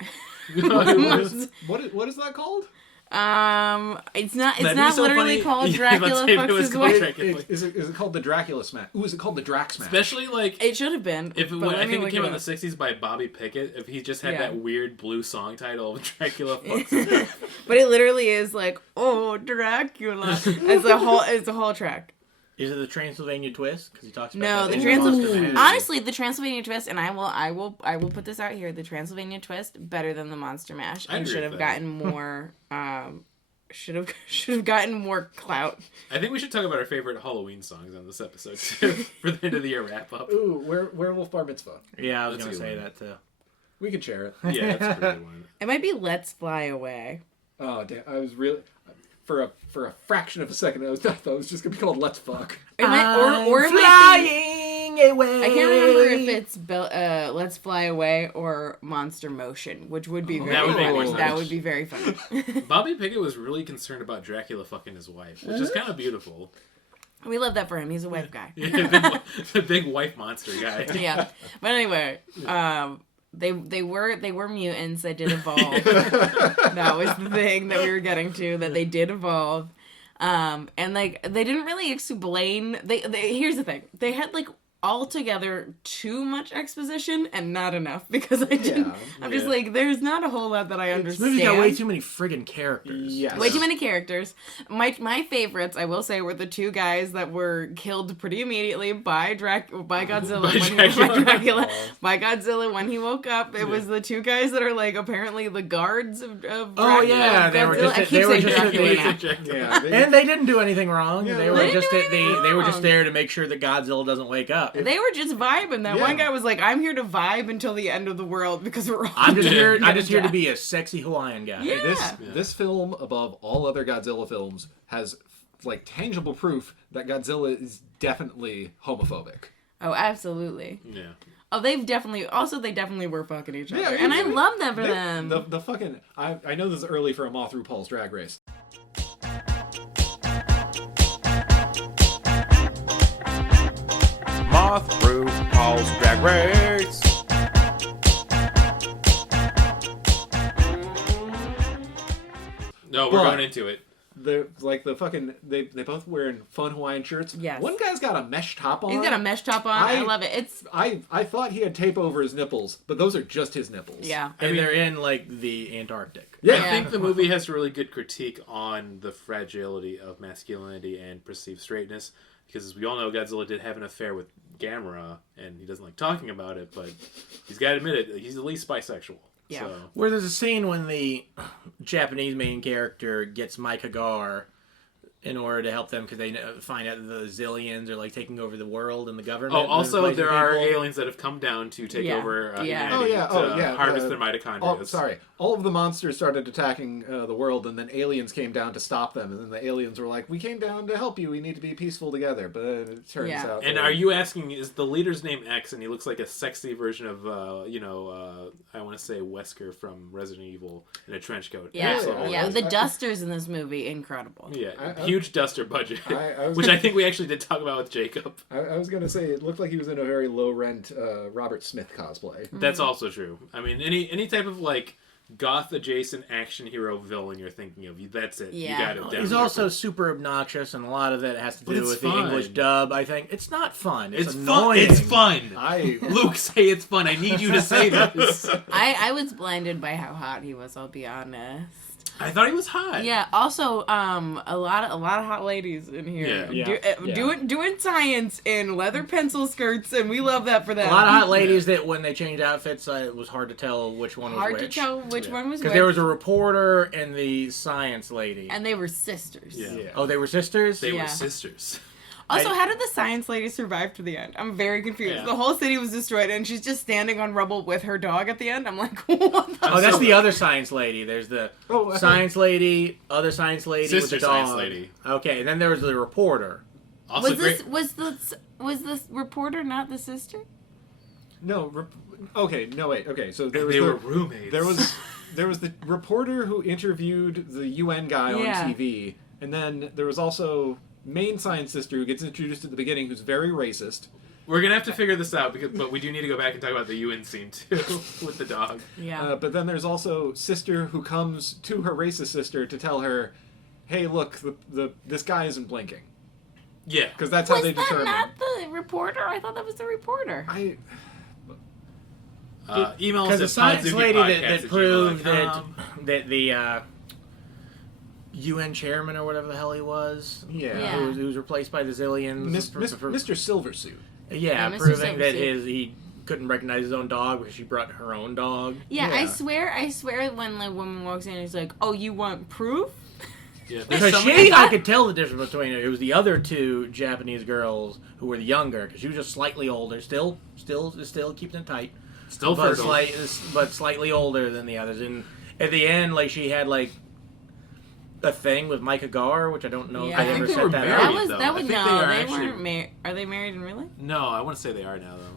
What is that called? It's not That'd be not so literally funny. called Yeah, I was Dracula about to say if it fucks was his called wife. Dracula. Is it called the Dracula Smash? Ooh, is it called the Drac Smash? Especially like It should have been. if it, but I let me think it look came out in up. the '60s by Bobby Pickett. If he just had Yeah. that weird blue song title of Dracula fucks his wife. But it literally is like, oh, Dracula. It's a whole track. Is it the Transylvania Twist? Because he talks about No, that the in Monster Transylvania. Mash. Honestly, the Transylvania Twist, and I will put this out here. The Transylvania Twist better than the Monster Mash, I and agree should with have that. gotten more. Should have gotten more clout. I think we should talk about our favorite Halloween songs on this episode too, for the end of the year wrap up. Ooh, Werewolf Bar Mitzvah. Yeah, I was That's going to a say good that too. We could share it. Yeah, that's a pretty good one. It might be "Let's Fly Away." Oh damn! I was really for a fraction of a second. I thought it was just gonna be called Let's Fuck. It might, or it might be. Flying away. I can't remember if it's "Let's Fly Away" or "Monster Motion," which would be very that would make more funny. sense. That would be very funny. Bobby Pickett was really concerned about Dracula fucking his wife, which is kind of beautiful. We love that for him. He's a wife guy. The big wife monster guy. Yeah, but anyway, they were mutants. They did evolve. That was the thing that we were getting to. That they did evolve, and like they didn't really explain. They here's the thing. They had like altogether too much exposition and not enough because I didn't. I'm just Yeah. like, there's not a whole lot that I This understand. movie's got way too many friggin' characters. Yes. Way too many characters. My favorites, I will say, were the two guys that were killed pretty immediately by Godzilla By Dracula. By Godzilla when he woke up. It was the two guys that are like apparently the guards of Oh, yeah, they were Godzilla. just- I keep they were saying just- Dracula they- now. Yeah, And they didn't do anything wrong. They were They didn't just do anything they were just wrong. there to make sure that Godzilla doesn't wake up. They were just vibing. That Yeah. one guy was like, "I'm here to vibe until the end of the world because we're all." I'm just here. gonna I'm just here to die." be a sexy Hawaiian guy. Yeah. This film, above all other Godzilla films, has like tangible proof that Godzilla is definitely homophobic. Oh, absolutely. Yeah. Oh, they definitely were fucking each other, Yeah, and I yeah. love that for them. The fucking I know this is early for a Moth RuPaul's Drag Race. Moth RuPaul's Drag Race. No, we're But- going into it. They're like they both wearing fun Hawaiian shirts. Yes. One guy's got a mesh top on. He's got a mesh top on. I love it. It's I thought he had tape over his nipples, but those are just his nipples. yeah. And they're in like the Antarctic. Yeah. I think the movie has a really good critique on the fragility of masculinity and perceived straightness. Because as we all know, Godzilla did have an affair with Gamera, and he doesn't like talking about it, but he's got to admit it, he's at least bisexual. Yeah. So. Where there's a scene when the Japanese main character gets Mike Hagar, in order to help them because they find out that the Zillions are like taking over the world and the government. Oh, also replacing there are people. aliens that have come down to take over Yeah. humanity Oh, yeah. to harvest their mitochondria. Oh, sorry. All of the monsters started attacking the world, and then aliens came down to stop them. And then the aliens were like, "We came down to help you. We need to be peaceful together." But it turns out. And are you asking, is the leader's name X, and he looks like a sexy version of, I want to say Wesker from Resident Evil in a trench coat? Yeah, Absolutely. yeah. The dusters in this movie, incredible. Yeah, huge duster budget, was which gonna- I think we actually did talk about with Jacob. I was gonna say it looked like he was in a very low rent Robert Smith cosplay. That's also true. I mean, any type of like goth adjacent action hero villain you're thinking of, that's it. Yeah. You got it down. He's there. also super obnoxious, and a lot of that has to But do it's with fun. the English dub. I think it's not fun. It's fun. annoying. It's fun. Luke, say it's fun. I need you to say this. I was blinded by how hot he was, I'll be honest. I thought he was hot. Yeah. Also, a lot of hot ladies in here. Yeah. Doing science in leather pencil skirts, and we love that for them. A lot of hot ladies that when they changed outfits, it was hard to tell which one was Hard which. to tell which one was which. Because there was a reporter and the science lady. And they were sisters. Yeah. Oh, they were sisters? They Yeah. were sisters. Also, how did the science lady survive to the end? I'm very confused. Yeah. The whole city was destroyed, and she's just standing on rubble with her dog at the end. I'm like, what the Oh, that's the other science lady. There's the I science lady, other science lady Sister with the dog. science lady. Okay, and then there was the reporter. Also was the reporter not the sister? No. Okay. No. Wait. Okay. So there was they were roommates. There was the reporter who interviewed the UN guy on Yeah. TV, and then there was also main science sister who gets introduced at the beginning, who's very racist. We're gonna have to figure this out but we do need to go back and talk about the UN scene too with the dog. Yeah. But then there's also sister who comes to her racist sister to tell her, "Hey, look, this guy isn't blinking." Yeah, Because that's how Was they that determine. not the reporter? I thought that was the reporter. Email Because us the at science lady that podzuki@gmail.com. proved that the UN chairman or whatever the hell he was, Yeah. who was replaced by the Zillions. Mr. Silversuit. Yeah, Mr. proving that Silversuit. he couldn't recognize his own dog because she brought her own dog. Yeah, Yeah. I swear when the woman walks in, it's like, oh, you want proof? Yeah, there's Because somebody- I could tell the difference between it. It was the other two Japanese girls who were the younger, because she was just slightly older, still keeping it tight, still but, fertile. but slightly older than the others. And at the end, like she had like a thing with Micah Gar, which I don't know Yeah. if I I think ever they set were that married, up. That was though. that I was think no, they are they actually- weren't married. Are they married in really? No, I want to say they are now though.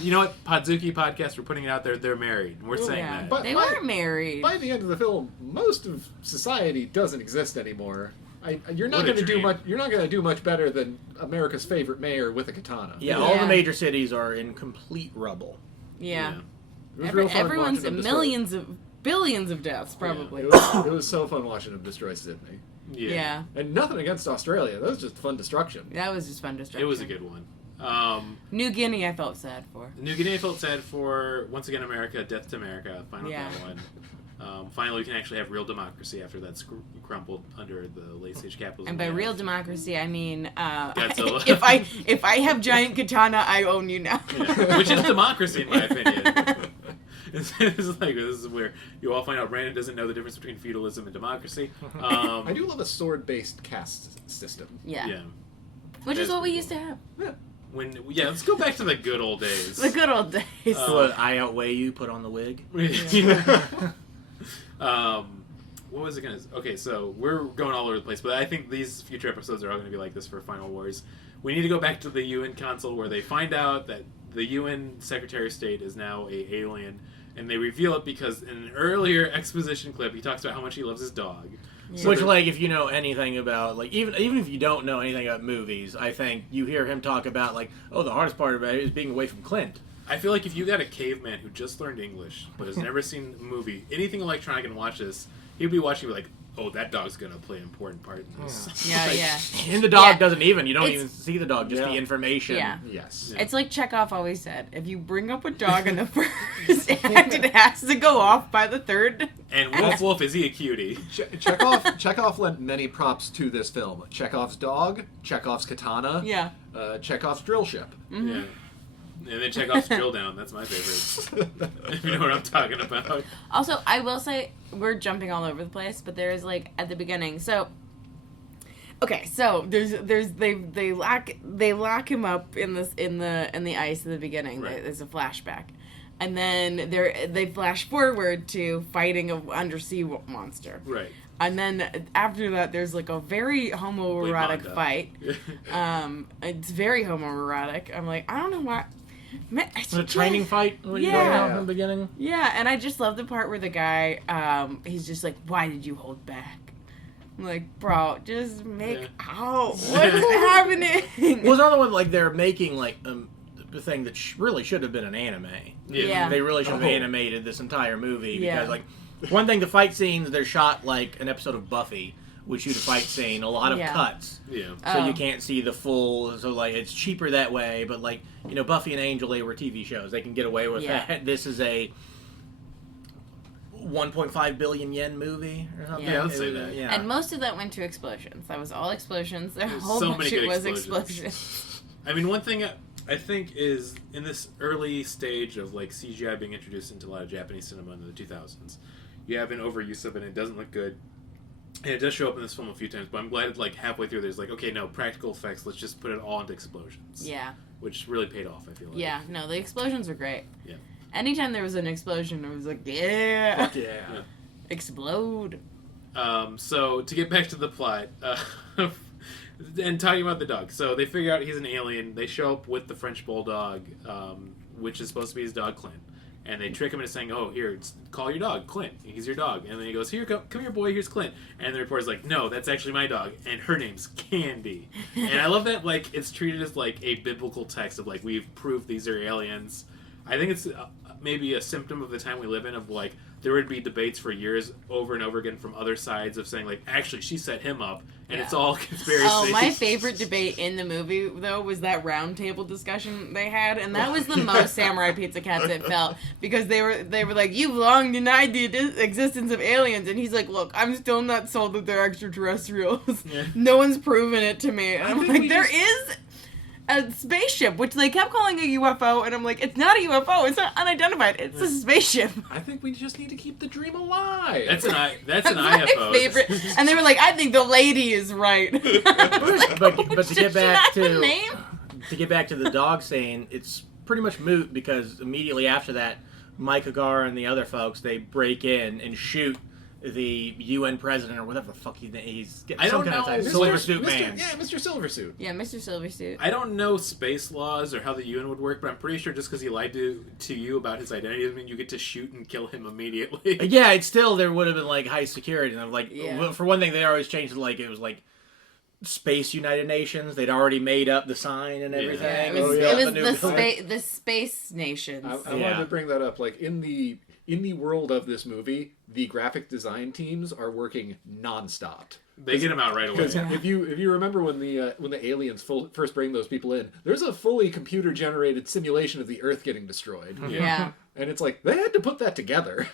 You know what? Podzuki podcast, we're putting it out there. They're married. We're saying Yeah, that. But they why- weren't married. By the end of the film, most of society doesn't exist anymore. You're not What a going to do dream. much. You're not going to do much better than America's favorite mayor with a katana. Yeah, all Yeah. the major cities are in complete rubble. Yeah, It was real fun everyone's watching them destroy- millions of billions of deaths probably. It was so fun watching them destroy Sydney. Yeah. And nothing against Australia. That was just fun destruction. That was just fun destruction. It was a good one. New Guinea, I felt sad for. New Guinea felt sad for, once again, America, Death to America, final Yeah. one. Finally, we can actually have real democracy after that's crumpled under the late stage capitalism. And by we have. real democity, I mean Godzilla. if I have giant katana, I own you now. Yeah. Which is democracy, in my opinion. It's like, this is where you all find out Brandon doesn't know the difference between feudalism and democracy. I do love a sword-based caste system. Yeah. Yeah. Which is That's what we cool. used to have. Let's go back to the good old days. The good old days. So I outweigh you, put on the wig. What was it gonna? Okay, so we're going all over the place, but I think these future episodes are all going to be like this for Final Wars. We need to go back to the UN Council where they find out that the UN Secretary of State is now a alien, and they reveal it because in an earlier exposition clip, he talks about how much he loves his dog. Yeah. Which, like, if you know anything about, like, even if you don't know anything about movies, I think you hear him talk about, like, oh, the hardest part about it is being away from Clint. I feel like if you got a caveman who just learned English but has never seen a movie, anything electronic, and watch this, he'd be watching like, oh, that dog's gonna play an important part in this. Yeah, Like, yeah. And the dog Yeah. doesn't even, you don't It's- even see the dog, just Yeah. the information. Yeah. Yes. It's like Chekhov always said: if you bring up a dog in the first act, it has to go off by the third. And Wolf, is he a cutie? Chekhov lent many props to this film. Chekhov's dog, Chekhov's katana, Yeah. Chekhov's drill ship. Yeah. And then Chekhov's drill down. That's my favorite. If you know what I'm talking about. Also, I will say we're jumping all over the place, but there is like at the beginning. So Okay, so they lock him up in the ice in the beginning. Right. There's a flashback, and then they flash forward to fighting an undersea monster. Right. And then after that, there's like a very homoerotic Blade fight. It's very homoerotic. I'm like, I don't know why. Man, The training fight when you Yeah. go out in the beginning. Yeah, and I just love the part where the guy, he's just like, why did you hold back? I'm like, bro, just make out. What's happening? Well, the other one, like, they're making, like, the thing that really should have been an anime. Yeah. They really should have animated this entire movie. Yeah. Because, like, one thing, the fight scenes, they're shot like an episode of Buffy would shoot a fight scene. A lot of Yeah. cuts. Yeah. So Oh. you can't see the full, so, like, it's cheaper that way. But, like, you know, Buffy and Angel, they were TV shows. They can get away with Yeah. that. This is a 1.5 billion yen movie or something. Yeah, I'd say that. Yeah. And most of that went to explosions. That was all explosions. The There's whole so bunch many good was explosions. explosions. I mean, one thing I think is in this early stage of like CGI being introduced into a lot of Japanese cinema in the 2000s, you have an overuse of it and it doesn't look good. And it does show up in this film a few times, but I'm glad like halfway through there's like, okay, no, practical effects, let's just put it all into explosions. Yeah. Which really paid off, I feel like. Yeah, no, the explosions were great. Yeah. Anytime there was an explosion, I was like, yeah. Fuck yeah. Explode. So to get back to the plot, and talking about the dog. So they figure out he's an alien. They show up with the French bulldog, which is supposed to be his dog Clint, and they trick him into saying, "Oh, here, call your dog Clint. He's your dog." And then he goes, "Here, come here, boy. Here's Clint." And the reporter's like, "No, that's actually my dog, and her name's Candy." And I love that like it's treated as like a biblical text of like we've proved these are aliens. I think it's maybe a symptom of the time we live in of like there would be debates for years over and over again from other sides of saying like actually she set him up and it's all conspiracy. Oh, my favorite debate in the movie though was that round table discussion they had, and that was the most Samurai Pizza Cats it felt, because they were like, you've long denied the existence of aliens, and he's like, look, I'm still not sold that they're extraterrestrials. Yeah. No one's proven it to me. And I'm think like, we there is a spaceship, which they kept calling a UFO, and I'm like, it's not a UFO, it's not unidentified, it's a spaceship. I think we just need to keep the dream alive. That's an My IFO. favorite. And they were like, I think the lady is right. But to get back Should I have a to name? the dog scene, it's pretty much moot because immediately after that, Mike Agar and the other folks, they break in and shoot the UN president or whatever the fuck he's getting I some don't kind of know. title. Silver Suit Mr. Man. Yeah, Mr. Silversuit. Yeah, Mr. Silversuit. I don't know space laws or how the UN would work, but I'm pretty sure just because he lied to you about his identity doesn't mean you get to shoot and kill him immediately. Yeah, it's still, there would have been like high security, and I'm like, Yeah. for one thing, they always changed it, like it was like Space United Nations. They'd already made up the sign and everything. Yeah, Oh, it yeah. was new the building. the space nations. I Yeah. wanted to bring that up. Like in the world of this movie, the graphic design teams are working nonstop. They get him out right away. Because if you remember when the aliens first bring those people in, there's a fully computer generated simulation of the Earth getting destroyed, yeah. and it's like they had to put that together.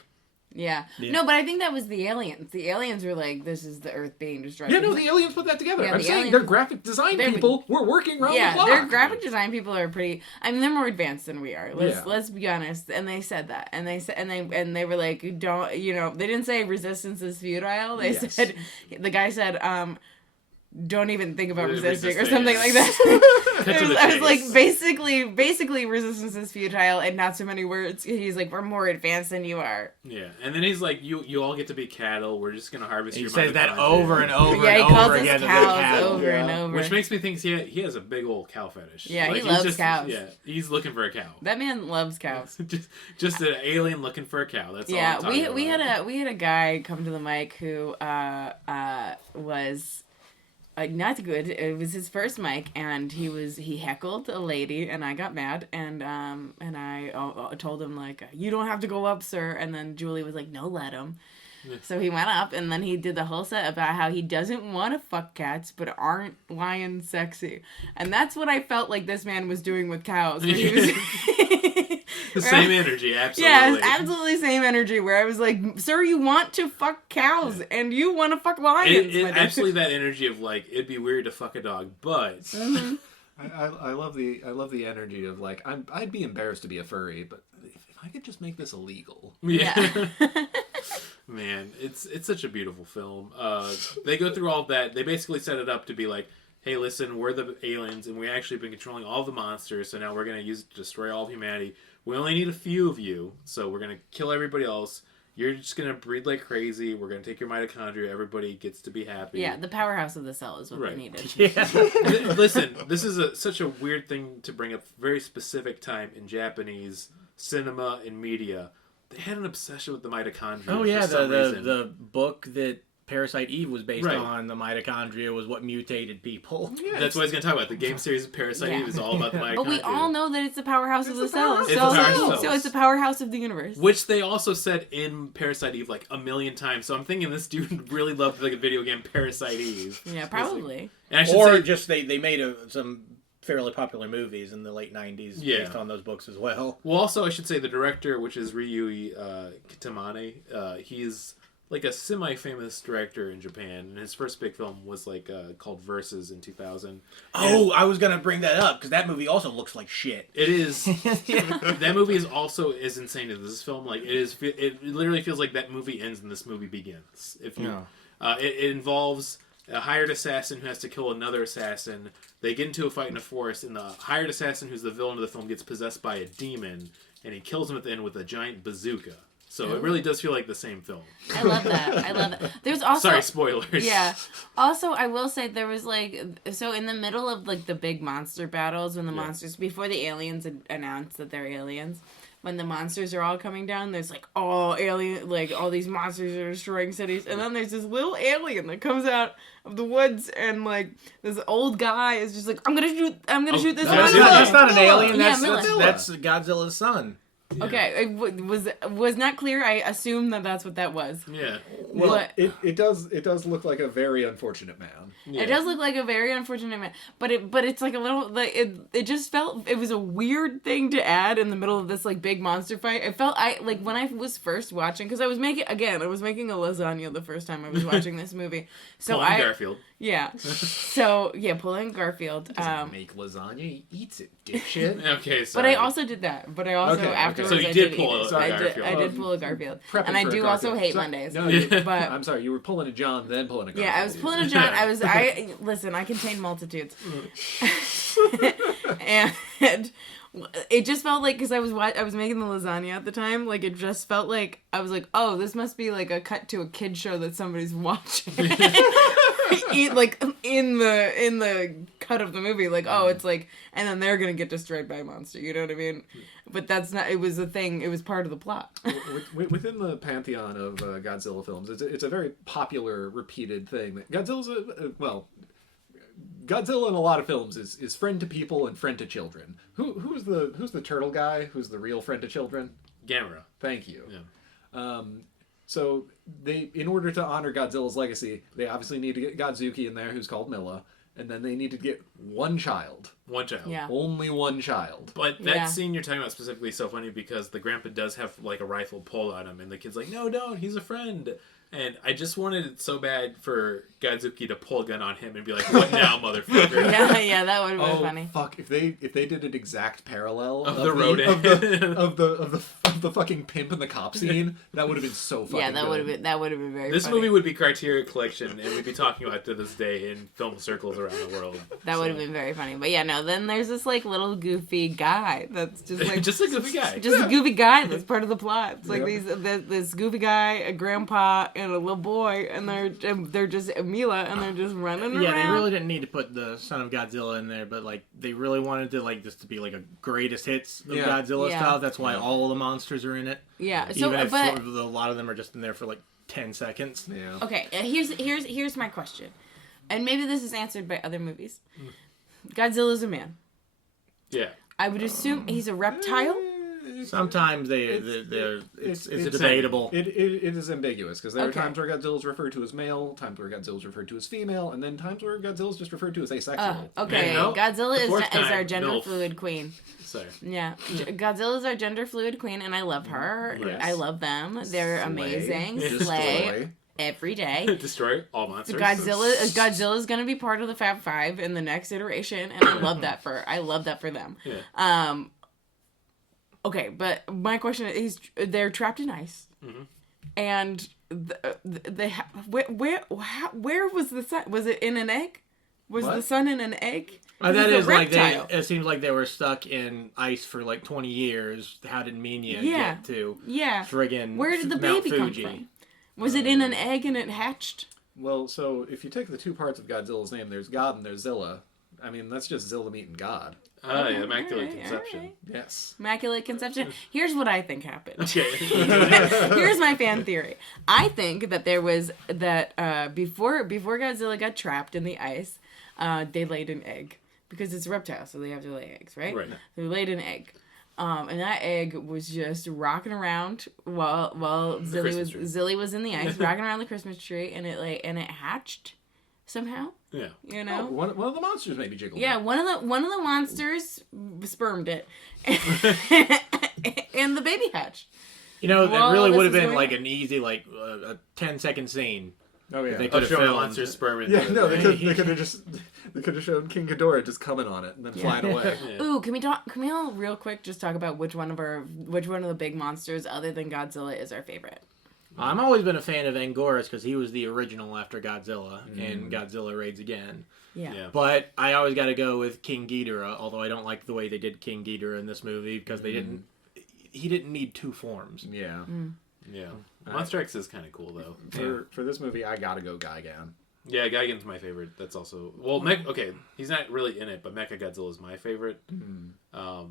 Yeah. Yeah. No, but I think that was the aliens. The aliens were like, this is the Earth being destroyed. Yeah, no, the aliens put that together. Yeah, I'm the saying aliens- their graphic design they're- people were working around the Yeah, clock. their graphic design people are pretty. I mean, they're more advanced than we are. Yeah. Let's be honest. And they said that, and they said, and they were like, don't, you know, they didn't say resistance is futile. They Yes. said, the guy said, don't even think about resisting or Resisting, something yeah. like that. Cut to the I was like, chase. basically, resistance is futile, and not so many words. He's like, we're more advanced than you are. Yeah, and then he's like, "You all get to be cattle. We're just gonna harvest He your says that mitochondria." over and over Yeah, he and calls over us again. to the cows cattle. over and over. Which makes me think he has a big old cow fetish. Yeah, he he's loves cows. Yeah, he's looking for a cow. That man loves cows. just an alien looking for a cow. That's all. Yeah, I'm talking we about. had a guy come to the mic who was not good. It was his first mic, and he heckled a lady, and I got mad, and I told him like, you don't have to go up, sir. And then Julie was like, no, let him. So he went up, and then he did the whole set about how he doesn't want to fuck cats, but aren't lions sexy. And that's what I felt like this man was doing with cows. Where he was The same energy, absolutely. Yeah, it's absolutely same energy. Where I was like, "Sir, you want to fuck cows, and you want to fuck lions." Absolutely that energy of like, it'd be weird to fuck a dog, but Mm-hmm. I love the energy of like I'd be embarrassed to be a furry, but if I could just make this illegal. yeah. Man, it's such a beautiful film. They go through all of that. They basically set it up to be like, hey, listen, we're the aliens, and we actually been controlling all the monsters, so now we're going to use it to destroy all of humanity. We only need a few of you, so we're going to kill everybody else. You're just going to breed like crazy. We're going to take your mitochondria. Everybody gets to be happy. Yeah, the powerhouse of the cell is what they needed. Yeah. Listen, this is such a weird thing to bring up. Very specific time in Japanese cinema and media. They had an obsession with the mitochondria. Oh yeah, for some reason. the book that Parasite Eve was based Right. on, the mitochondria was what mutated people. Yeah, That's what I was going to talk about. The game series Parasite Eve is all about the mitochondria. But we all know that it's the powerhouse of the cell. It's the powerhouse of the So cells. it's the powerhouse of the universe. Which they also said in Parasite Eve like a million times. So I'm thinking this dude really loved like a video game Parasite Eve. Yeah, probably. And I should Or say, just they made some fairly popular movies in the late 90s based on those books as well. well, also I should say the director, which is Ryuichi Kitamane, he's like a semi-famous director in Japan, and his first big film was like called Versus in 2000. Oh, I was gonna bring that up because that movie also looks like shit. It is. That movie is also as insane as this film. Like it is. It literally feels like that movie ends and this movie begins. If you, it involves a hired assassin who has to kill another assassin. They get into a fight in a forest, and the hired assassin, who's the villain of the film, gets possessed by a demon, and he kills him at the end with a giant bazooka. So it really does feel like the same film. I love that. I love it. There's also Sorry, spoilers. Yeah. Also, I will say there was like so in the middle of like the big monster battles when the monsters before the aliens announced that they're aliens. When the monsters are all coming down, there's like all these monsters are destroying cities, and then there's this little alien that comes out of the woods, and like this old guy is just like, I'm gonna shoot this that's one. That's not an alien. Yeah, That's Godzilla's son. Yeah. Okay, it was not clear. I assumed that's what that was. Yeah. Well, But- it does look like a very unfortunate man. Yeah. It does look like a very unfortunate man, but it's like a little like it just felt it was a weird thing to add in the middle of this like big monster fight. It felt like when I was first watching because I was making a lasagna the first time I was watching this movie. So Pulling Garfield. Yeah. So yeah, pulling Garfield. Make lasagna, he eats it, dipshit. Okay, But sorry. I also did that. But I also Okay, afterwards So you I did did pull eat it. a I Garfield. did pull a Garfield, Prepping and I for a do also Garfield. hate So- Mondays. No, but I'm sorry, you were pulling a John, then pulling a Garfield. yeah, I was pulling a John. Listen, I contain multitudes. And it just felt like, because I was making the lasagna at the time, like it just felt like, I was like, oh, this must be like a cut to a kid show that somebody's watching. Like in the cut of the movie, like, oh, it's like, and then they're gonna get destroyed by a monster, you know what I mean? But that's not, it was a thing, it was part of the plot. Within the pantheon of Godzilla films, it's a very popular, repeated thing. That Godzilla's Godzilla in a lot of films is friend to people and friend to children. Who's the turtle guy? Who's the real friend to children? Gamera. Thank you. Yeah. So they, in order to honor Godzilla's legacy, they obviously need to get Godzuki in there, who's called Milla, and then they need to get one child. One child. Yeah. Only one child. But that Yeah. scene you're talking about specifically is so funny because the grandpa does have like a rifle pulled on him, and the kid's like, "No, don't. He's a friend." And I just wanted it so bad for Godzuki to pull a gun on him and be like, "What now, motherfucker?" Yeah, that would have been Oh funny. fuck! If they did an exact parallel Of the rodent. of the fucking pimp and the cop scene, that would have been so fucking. Yeah, that good. would have been very This funny. movie would be Criterion Collection, and we'd be talking about it to this day in film circles around the world. That would have been very funny. But yeah, no, then there's this like little goofy guy that's just like just a goofy guy. just a goofy guy that's part of the plot. It's like Yep. this goofy guy, a grandpa, and a little boy, and they're just Mila, and they're just running around. Yeah, they really didn't need to put the Son of Godzilla in there, but like they really wanted to like this to be like a greatest hits of Yeah. Godzilla Yeah. stuff. That's why all the monsters are in it. Yeah. So, Even if but sort of a lot of them are just in there for like 10 seconds. Yeah. okay, here's my question, and maybe this is answered by other movies. Godzilla's a man. Yeah. I would assume he's a reptile. Sometimes it's debatable. It is ambiguous because there are Okay. times where Godzilla's referred to as male, times where Godzilla's referred to as female, and then times where Godzilla's just referred to as asexual. Okay, And no, Godzilla the is fourth our time, gender MILF. fluid queen. Sorry. Yeah, Godzilla is our gender fluid queen, and I love her. Yes. I love them. They're amazing. Destroy. Slay every day. Destroy all monsters. Godzilla's gonna be part of the Fab Five in the next iteration, and I love that for them. Yeah. Okay, but my question is, they're trapped in ice, and where was the sun? Was it in an egg? Was What? the sun in an egg? That This is a like reptile. it seems like they were stuck in ice for like 20 years. How did Minya Yeah. get to Yeah. friggin' Where did the Mount baby come Fuji? from? Was it in an egg and it hatched? Well, so if you take the two parts of Godzilla's name, there's God and there's Zilla. I mean, that's just Zilla meeting God. Oh, yeah, Immaculate Alright, Conception. alright. Yes. Immaculate Conception. Here's what I think happened. Okay. Here's my fan theory. I think that there was before Godzilla got trapped in the ice, they laid an egg because it's a reptile, so they have to lay eggs, right? Right. So they laid an egg, and that egg was just rocking around while Christmas tree. Zilly was in the ice, rocking around the Christmas tree, and it hatched somehow. Yeah. You Oh, know. one of the monsters maybe jiggled. Yeah, one of the monsters spermed it, and the baby hatched. You know, While it really this would have is been going like on. an easy, like a 10-second scene. Oh yeah. They Of could have showing filmed. monster sperm. Yeah, no, they could have just shown King Ghidorah just coming on it and then flying away. Yeah. Ooh, can we all real quick just talk about which one of the big monsters other than Godzilla is our favorite? I've always been a fan of Anguirus because he was the original after Godzilla, and Godzilla Raids Again. Yeah. Yeah. But I always got to go with King Ghidorah, although I don't like the way they did King Ghidorah in this movie because he didn't need two forms. Yeah. Yeah. Monster X is kind of cool, though. For this movie, I gotta go Gigan. Yeah, Gigan's my favorite. That's also... Well, okay, he's not really in it, but Mechagodzilla is my favorite. I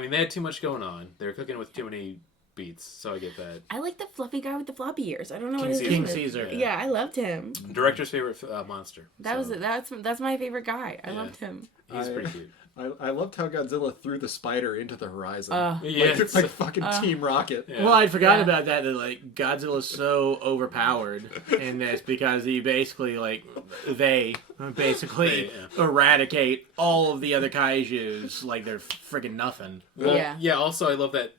mean, they had too much going on. They were cooking with too many beats, so I get that. I like the fluffy guy with the floppy ears. I don't know what his Caesar. name King is. Caesar. Yeah, I loved him. Director's favorite monster. That's my favorite guy. I loved him. He's pretty cute. I loved how Godzilla threw the spider into the horizon. Yeah, Like, it's like fucking Team Rocket. Yeah. Well, I forgot Yeah. about that like, Godzilla's so overpowered in this because he basically, they eradicate all of the other kaijus like they're friggin' nothing. Well, yeah. Also, I love that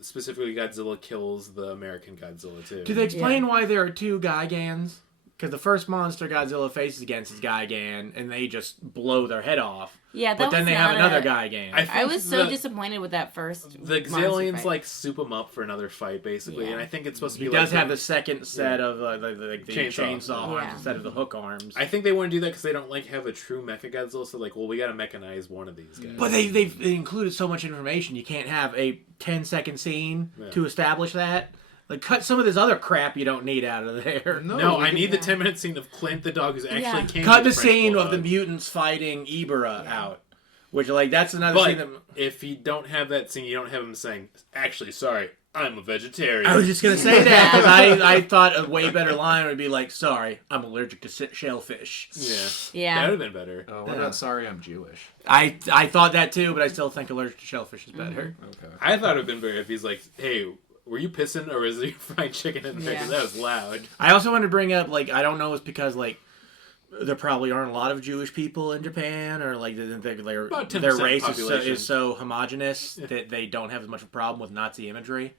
specifically Godzilla kills the American Godzilla, too. Do they explain why there are two Gigans? Because the first monster Godzilla faces against is Gigan, and they just blow their head off. Yeah, that But then was they have not another a- Gigan. I was so disappointed with that first. The monster Xaliens fight. soup him up for another fight, basically, Yeah. and I think it's supposed to be. He does have the second set of the chainsaw arms Yeah. instead of the hook arms. I think they want to do that because they don't have a true Mechagodzilla. So well, we got to mechanize one of these guys. But they've included so much information. You can't have a 10-second scene to establish that. Like, cut some of this other crap you don't need out of there. No, I need the 10-minute scene of Clint the dog who's actually came. Cut to the French scene of Bulldog. the mutants fighting Ibra out. Which, that's another But scene that... if you don't have that scene, you don't have him saying, "Actually, sorry, I'm a vegetarian." I was just going to say that, because I thought a way better line would be like, sorry, I'm allergic to shellfish. Yeah, that would have been better. Oh, what about sorry, I'm Jewish? I thought that too, but I still think allergic to shellfish is better. Okay. I thought it would have been better if he's like, "Hey, were you pissing or is there fried chicken in there?" 'Cause that was loud. I also want to bring up, I don't know, it's because, there probably aren't a lot of Jewish people in Japan, or About 10% their race population. is so homogenous that they don't have as much of a problem with Nazi imagery.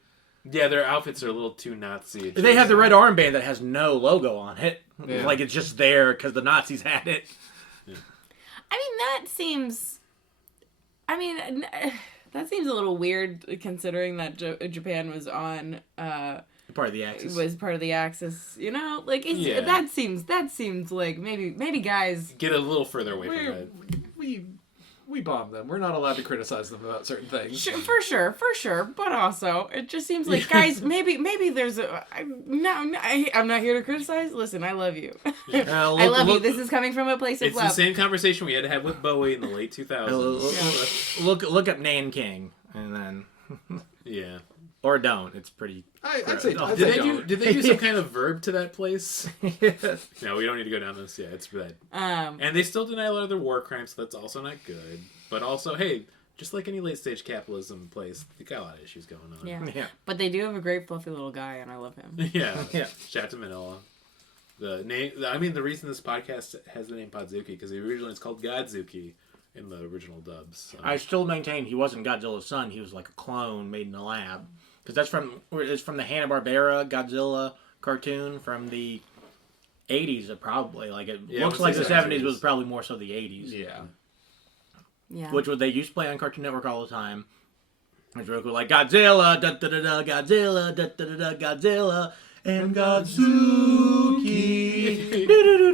Yeah, their outfits are a little too Nazi. They have the red armband that has no logo on it. Yeah. It's just there because the Nazis had it. I mean, that seems. I mean, that seems a little weird considering that Japan was on. Part of the Axis. Was part of the Axis, that seems like maybe guys get a little further away from that. We bomb them. We're not allowed to criticize them about certain things. for sure, but also it just seems like guys maybe there's I'm not here to criticize. Listen, I love you. I love you. This is coming from a place of It's love. the same conversation we had to have with Bowie in the late 2000s. Look up Nanking and then Yeah. or don't. It's pretty. I'd say Did they do some kind of verb to that place? No, we don't need to go down this. Yeah, it's bad. And they still deny a lot of their war crimes, so that's also not good. But also, hey, just like any late stage capitalism place, they got a lot of issues going on. Yeah. But they do have a great fluffy little guy, and I love him. Yeah. Shout out to Minilla. The reason this podcast has the name Podzuki because originally it's called Godzuki in the original dubs. So. I still maintain he wasn't Godzilla's son. He was like a clone made in a lab. Because it's from the Hanna-Barbera Godzilla cartoon from the 80s, probably. Looks like the 70s was probably more so the 80s. Yeah. Which they used to play on Cartoon Network all the time. It's real cool, like Godzilla, da da da da, Godzilla, da da da da, Godzilla. and Godzuki.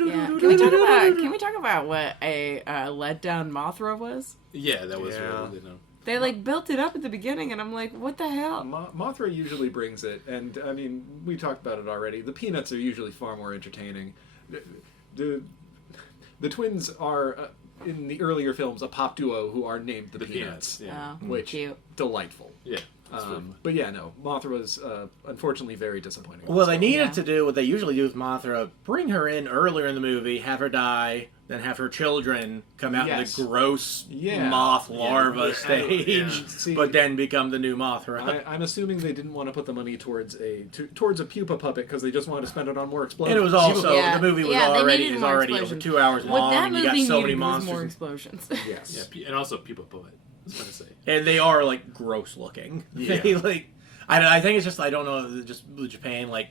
Yeah. Can we talk about what a letdown Mothra was? Yeah, that was Yeah. really no. They like built it up at the beginning, and I'm like, what the hell? Mothra usually brings it, and I mean, we talked about it already. The peanuts are usually far more entertaining. The twins are in the earlier films a pop duo who are named the Peanuts, yeah. Oh, which cute. delightful. Yeah. That's really fun. But yeah, no, Mothra was unfortunately very disappointing. Well, they needed Yeah. to do what they usually do with Mothra: bring her in earlier in the movie, have her die, then have her children come out Yes. in the gross Yeah. moth larva Yeah. stage, Yeah. See, but then become the new Mothra. I'm assuming they didn't want to put the money towards a pupa puppet because they just wanted to spend it on more explosions. And it was also Yeah. the movie was Yeah, they already needed is more already over explosions. 2 hours What long, that and you movie got so many needed was more monsters, explosions. Yes. Yeah, and also People Poet. I was going to say. and they are like gross looking. Yeah. They, like, I think it's just I don't know, just Japan, like,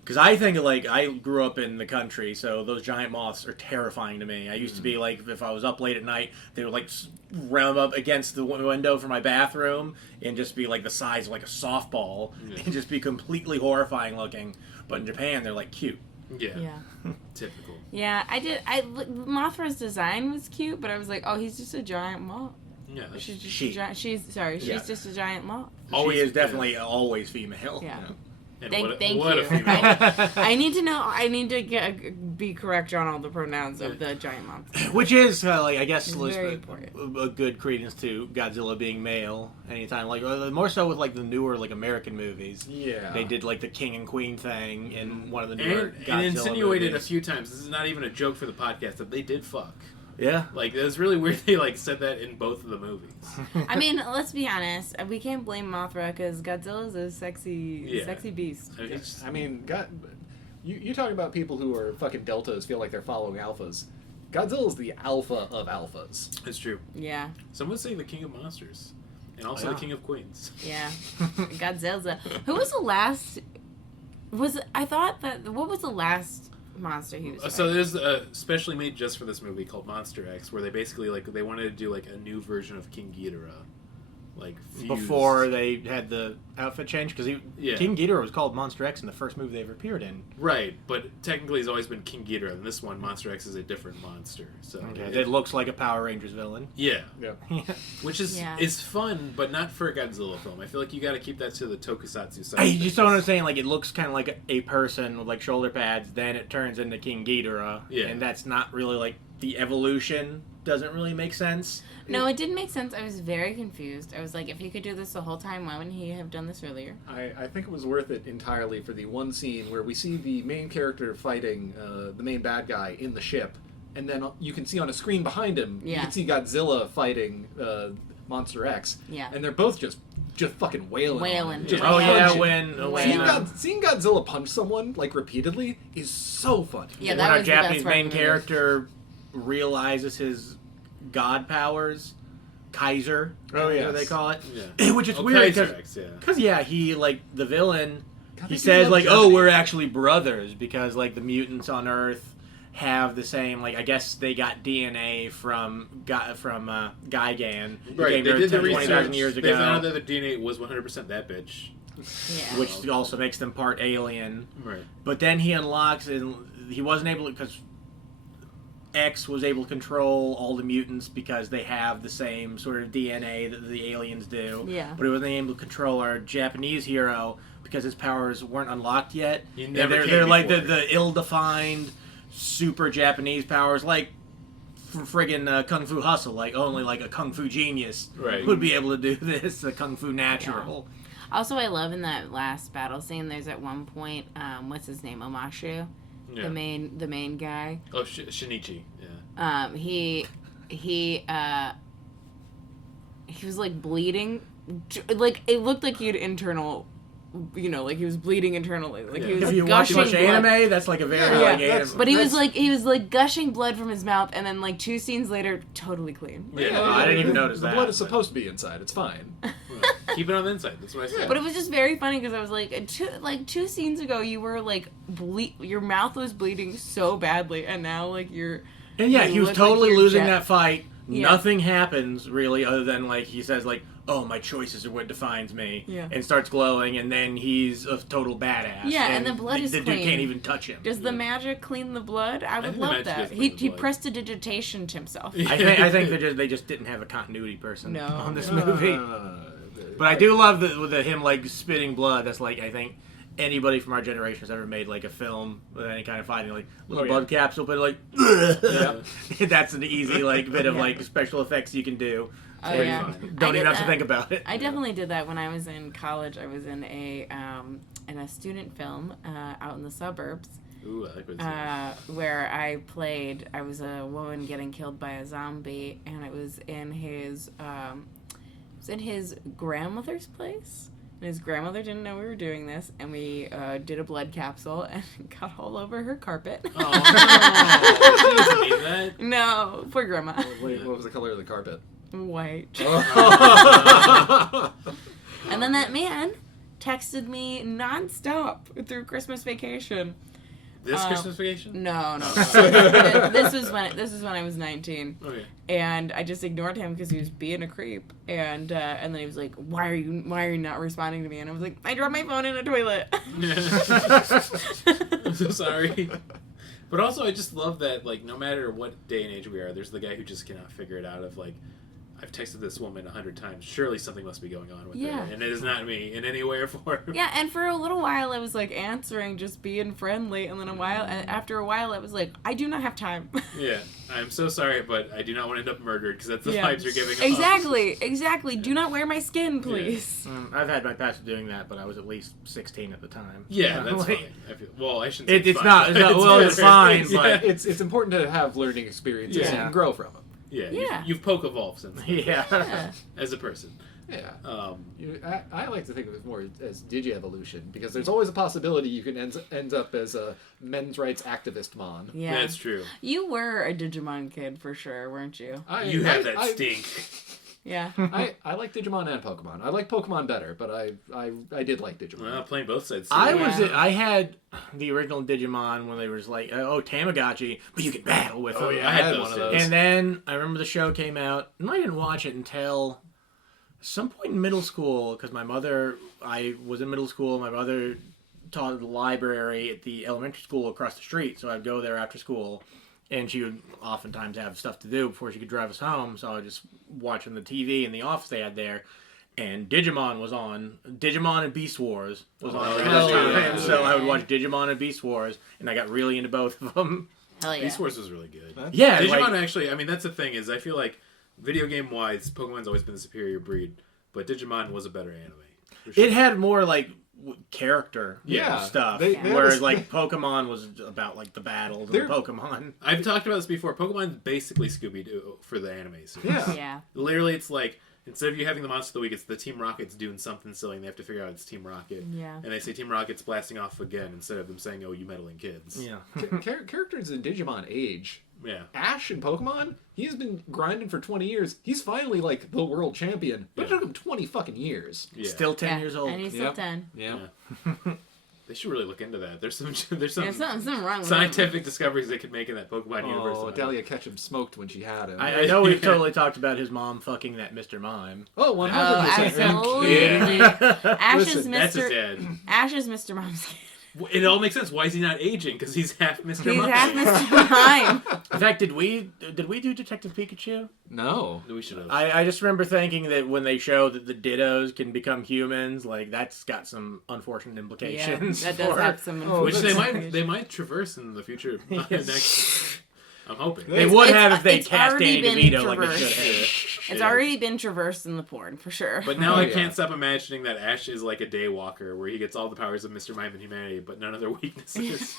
because I think like I grew up in the country, so those giant moths are terrifying to me. I used to be like, if I was up late at night, they would like round up against the window for my bathroom and just be like the size of like a softball and just be completely horrifying looking. But in Japan, they're like cute. Yeah. Yeah. Typical. Yeah, Mothra's design was cute, but I was like, oh, he's just a giant moth. Yeah. She's just She. a giant. She's just a giant moth. She is definitely always female. Yeah. And Thank what you. a female. I need to know. I need to be correct on all the pronouns of the giant moth. Which is, like, I guess, It's Liz, very important. a good credence to Godzilla being male anytime. Like, more so with, like, the newer, like, American movies. Yeah. They did, like, the king and queen thing in one of the newer And Godzilla insinuated movies. a few times, this is not even a joke for the podcast, that they did fuck. Yeah. Like, it was really weird they, like, said that in both of the movies. I mean, let's be honest. We can't blame Mothra because Godzilla's a sexy beast. I mean, you talk about people who are fucking deltas feel like they're following alphas. Godzilla's the alpha of alphas. It's true. Yeah, Some would say the king of monsters. And also the king of queens. yeah. Godzilla. Who was the last? I thought that what was the last monster he was? So fighting? there's a specially made just for this movie called Monster X, where they basically like they wanted to do like a new version of King Ghidorah, like fused. Before they had the outfit change, because Yeah. King Ghidorah was called Monster X in the first movie they ever appeared in. Right, but technically he's always been King Ghidorah, and this one Monster X is a different monster. So It looks like a Power Rangers villain. yeah, Yeah. which is Yeah. is fun, but not for a Godzilla film. I feel like you got to keep that to the tokusatsu side. I of just don't things. understand. Like, it looks kind of like a person with like shoulder pads. Then it turns into King Ghidorah, Yeah. and that's not really like the evolution. Doesn't really make sense. No, it didn't make sense. I was very confused. I was like, if he could do this the whole time, why wouldn't he have done this earlier? I think it was worth it entirely for the one scene where we see the main character fighting the main bad guy in the ship, and then you can see on a screen behind him, you Yeah. can see Godzilla fighting Monster X, Yeah. and they're both just fucking wailing. on Wailing. him. Just Oh yeah, punching. When, Seeing Godzilla punch someone like repeatedly is so fun. Yeah, when that our was the best Japanese part of main the movie. character realizes his god powers, Kaiser. Oh, is yes. what they call it. Yeah. Which is Oh, weird Kaiser X, yeah. because he like the villain. God, He they says love like, Japanese. "Oh, we're actually brothers," because like the mutants on Earth have the same. Like, I guess they got DNA from Gigan, who Right, came they here did the 10, 20,000 research. years They ago, found out that the DNA was 100% that bitch. Yeah. which also makes them part alien. Right. But then he unlocks, and he wasn't able to, because X was able to control all the mutants because they have the same sort of DNA that the aliens do. Yeah. But he wasn't able to control our Japanese hero because his powers weren't unlocked yet. He And never came they're like before. the ill-defined super Japanese powers, like friggin' Kung Fu Hustle, like only like a Kung Fu genius Right. would be able to do this, the Kung Fu natural. Also, I love in that last battle scene. There's at one point, what's his name, Omashu, Yeah. the main guy. Oh, Shinichi. Yeah. He was like bleeding, like it looked like he had internal, like he was bleeding internally, like he Yeah. was If you watch gushing much blood. anime, that's like a very Yeah, like that's- anime. But he was like gushing blood from his mouth, and then like 2 scenes later, totally clean. Yeah. I didn't even notice the that. blood is supposed to be inside. It's fine. Keep it on the inside. That's what I said. But it was just very funny because I was like, 2 scenes ago, you were like your mouth was bleeding so badly, and now like you're. And yeah, you he was look like totally you're losing jet- that fight Yeah. Nothing happens really other than like he says like, "Oh, my choices are what defines me," and starts glowing, and then he's a total badass. Yeah, and the blood is the clean. dude can't even touch him. Does the magic clean the blood? I would think the love magic that. does clean the He blood. prestidigitation to himself. I think they just didn't have a continuity person No. on this movie. But I do love the him like spitting blood. That's like I think anybody from our generation has ever made like a film with any kind of fighting, like little blood capsule, but like that's an easy like bit of like special effects you can do. Oh, yeah. Don't even have to think about it. I definitely did that when I was in college. I was in a student film out in the suburbs. Ooh, I like what Where I was a woman getting killed by a zombie, and it was in his grandmother's place. And his grandmother didn't know we were doing this, and we did a blood capsule and got all over her carpet. Oh, no. She doesn't need that. No, poor grandma. Wait, what was the color of the carpet? White. And then that man texted me nonstop through Christmas vacation. This Christmas vacation? No. This was when I was 19. Okay. And I just ignored him because he was being a creep. And then he was like, "Why are you not responding to me?" And I was like, "I dropped my phone in a toilet." I'm so sorry. But also, I just love that, like, no matter what day and age we are, there's the guy who just cannot figure it out of, like, I've texted this woman 100 times. Surely something must be going on with her. And it is not me in any way or form. Yeah, and for a little while I was like answering, just being friendly, and then after a while I was like, I do not have time. Yeah, I'm so sorry, but I do not want to end up murdered because that's the vibes you're giving off. Exactly. Do not wear my skin, please. I've had my past of doing that, but I was at least 16 at the time. Yeah, that's fine. I shouldn't say it's not. It's fine, but It's important to have learning experiences and grow from them. Yeah. You've poke evolved since then. Yeah. As a person. Yeah. I like to think of it more as digi-evolution, because there's always a possibility you can end up as a men's rights activist mon. Yeah. That's true. You were a Digimon kid for sure, weren't you? You have that stink. Yeah. I like Digimon and Pokemon. I like Pokemon better, but I did like Digimon. Well, playing both sides. Too. I had the original Digimon when they was like, oh, Tamagotchi, but you can battle with them. Yeah, I had one of those. And then I remember the show came out, and I didn't watch it until some point in middle school, because I was in middle school, my mother taught at the library at the elementary school across the street, so I'd go there after school. And she would oftentimes have stuff to do before she could drive us home, so I was just watching the TV in the office they had there, and Digimon was on. Digimon and Beast Wars was on at the time, so I would watch Digimon and Beast Wars, and I got really into both of them. Hell yeah. Beast Wars was really good. Yeah, Digimon actually, I mean, that's the thing is, I feel like video game wise, Pokemon's always been the superior breed, but Digimon was a better anime. For sure. It had more like character stuff, whereas like Pokemon was about like the battles and the Pokemon. I've talked about this before. Pokemon's basically Scooby-Doo for the anime series. Yeah. Literally, it's like, instead of you having the monster of the week, it's the Team Rocket's doing something silly, and they have to figure out it's Team Rocket. Yeah. And they say Team Rocket's blasting off again, instead of them saying, "Oh, you meddling kids." Yeah. Characters in Digimon age. Yeah. Ash in Pokemon, he's been grinding for 20 years. He's finally like the world champion, but it took him 20 fucking years. Yeah. Still 10 years old. And he's still 10. Yeah. They should really look into that. There's some something wrong with scientific discoveries they could make in that Pokemon universe. Oh, Delia Ketchum smoked when she had him. I know we've totally talked about his mom fucking that Mr. Mime. Oh, 100%. absolutely. Ash is That's his Mr. dad. Ash is Mr. Mom's kid. It all makes sense. Why is he not aging? Because he's half Mr. He's Mime. half Mr. Mime. In fact, did we do Detective Pikachu? No. We should have. I just remember thinking that when they show that the Dittos can become humans, like that's got some unfortunate implications. That does have some. Which they might traverse in the future. Next, I'm hoping they would have if they it's cast already Danny been DeVito like they traversed. should have. It's already been traversed in the porn, for sure. But now I can't stop imagining that Ash is like a daywalker, where he gets all the powers of Mr. Mime and humanity, but none of their weaknesses.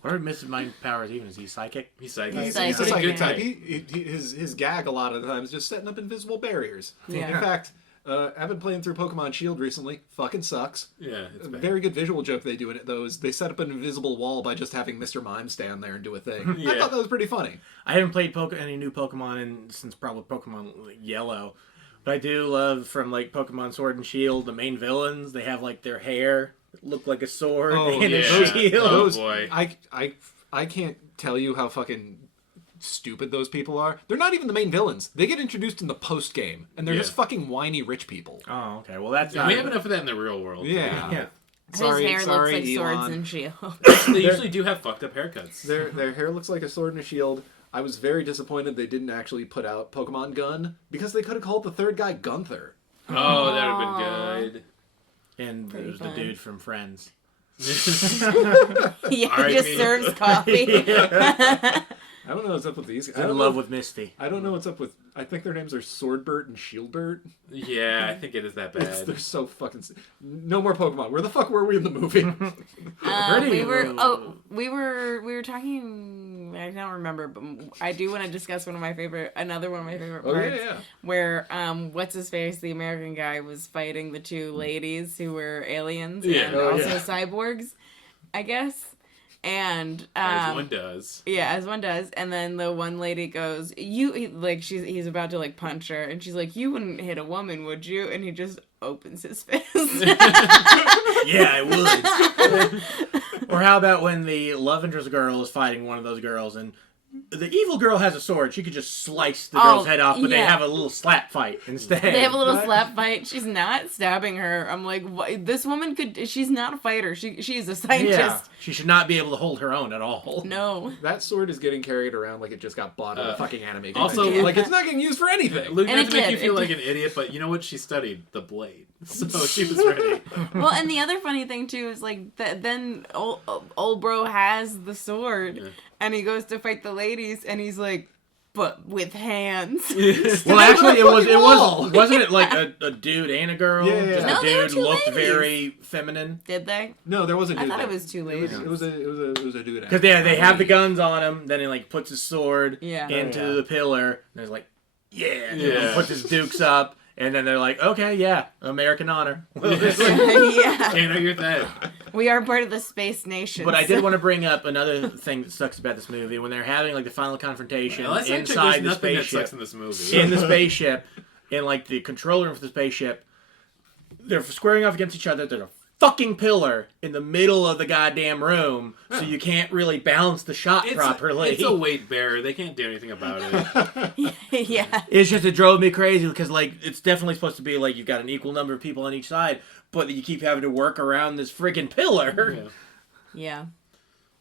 What are Mrs. Mime's powers even? Is he psychic? He's psychic. He's a psychic type. His gag a lot of the time is just setting up invisible barriers. Yeah. In fact, I've been playing through Pokemon Shield recently. Fucking sucks. Yeah, it's A bad. very good visual joke they do in it, though, is they set up an invisible wall by just having Mr. Mime stand there and do a thing. Yeah. I thought that was pretty funny. I haven't played any new Pokemon since probably Pokemon Yellow. But I do love from like Pokemon Sword and Shield, the main villains, they have like their hair look like a sword and a shield. Oh, boy. I can't tell you how fucking stupid those people are. They're not even the main villains. They get introduced in the post game, and they're just fucking whiny rich people. Oh, okay. Well, that's we have enough of that in the real world. Yeah. Yeah. His hair looks like Elon. swords and shields. They usually do have fucked up haircuts. Their hair looks like a sword and a shield. I was very disappointed they didn't actually put out Pokemon Gun, because they could have called the third guy Gunther. Oh, that would have been good. And Pretty there's fun. the dude from Friends. Yeah, he just serves coffee. I don't know what's up with these. He's I don't in know love with Misty. I don't know what's up with. I think their names are Swordbert and Shieldbert. Yeah, I think it is that bad. They're so fucking. No more Pokemon. Where the fuck were we in the movie? We were talking. I don't remember, but I do want to discuss another one of my favorite Oh, parts. yeah. Where what's his face, the American guy, was fighting the two ladies who were aliens Yeah. and Oh, also yeah. cyborgs, I guess. And As one does. yeah, as one does. And then the one lady goes, he's about to like punch her, and she's like, "You wouldn't hit a woman, would you?" And he just opens his fist. Yeah, I would. Or how about when the love interest girl is fighting one of those girls, and the evil girl has a sword. She could just slice the girl's head off, but they yeah. have a little slap fight instead. They have a little slap fight. She's not stabbing her. I'm like, what? This woman she's not a fighter. She's a scientist. Yeah, she should not be able to hold her own at all. No. That sword is getting carried around like it just got bought at a fucking anime also, convention. Like it's not getting used for anything. Luke, And not it to make did. you feel It like did. an idiot, but you know what? She studied the blade, so she was ready. Well, and the other funny thing too is like then old bro has the sword, and he goes to fight the ladies, and he's like, but with hands. Well, actually, wall. wasn't it like a dude and a girl? Yeah, yeah, Just yeah. No, the they were dude two looked ladies. very feminine. Did they? No, there wasn't. I thought it was two ladies. It was a dude. Because they have the guns on him, then he like puts his sword Yeah. into the pillar, and there's like, and he Yeah. puts his dukes up, and then they're like, okay, yeah, American honor. Yeah. Can't know your thing. We are part of the space nation. But I did want to bring up another thing that sucks about this movie when they're having like the final confrontation Unless I check, inside there's the nothing that spaceship. sucks in this movie. In the spaceship, in like the control room for the spaceship, they're squaring off against each other. There's a fucking pillar in the middle of the goddamn room, so you can't really balance the shot properly. It's a weight bearer. They can't do anything about it. Yeah. It's just, it drove me crazy because like it's definitely supposed to be like you've got an equal number of people on each side, but you keep having to work around this freaking pillar. Yeah.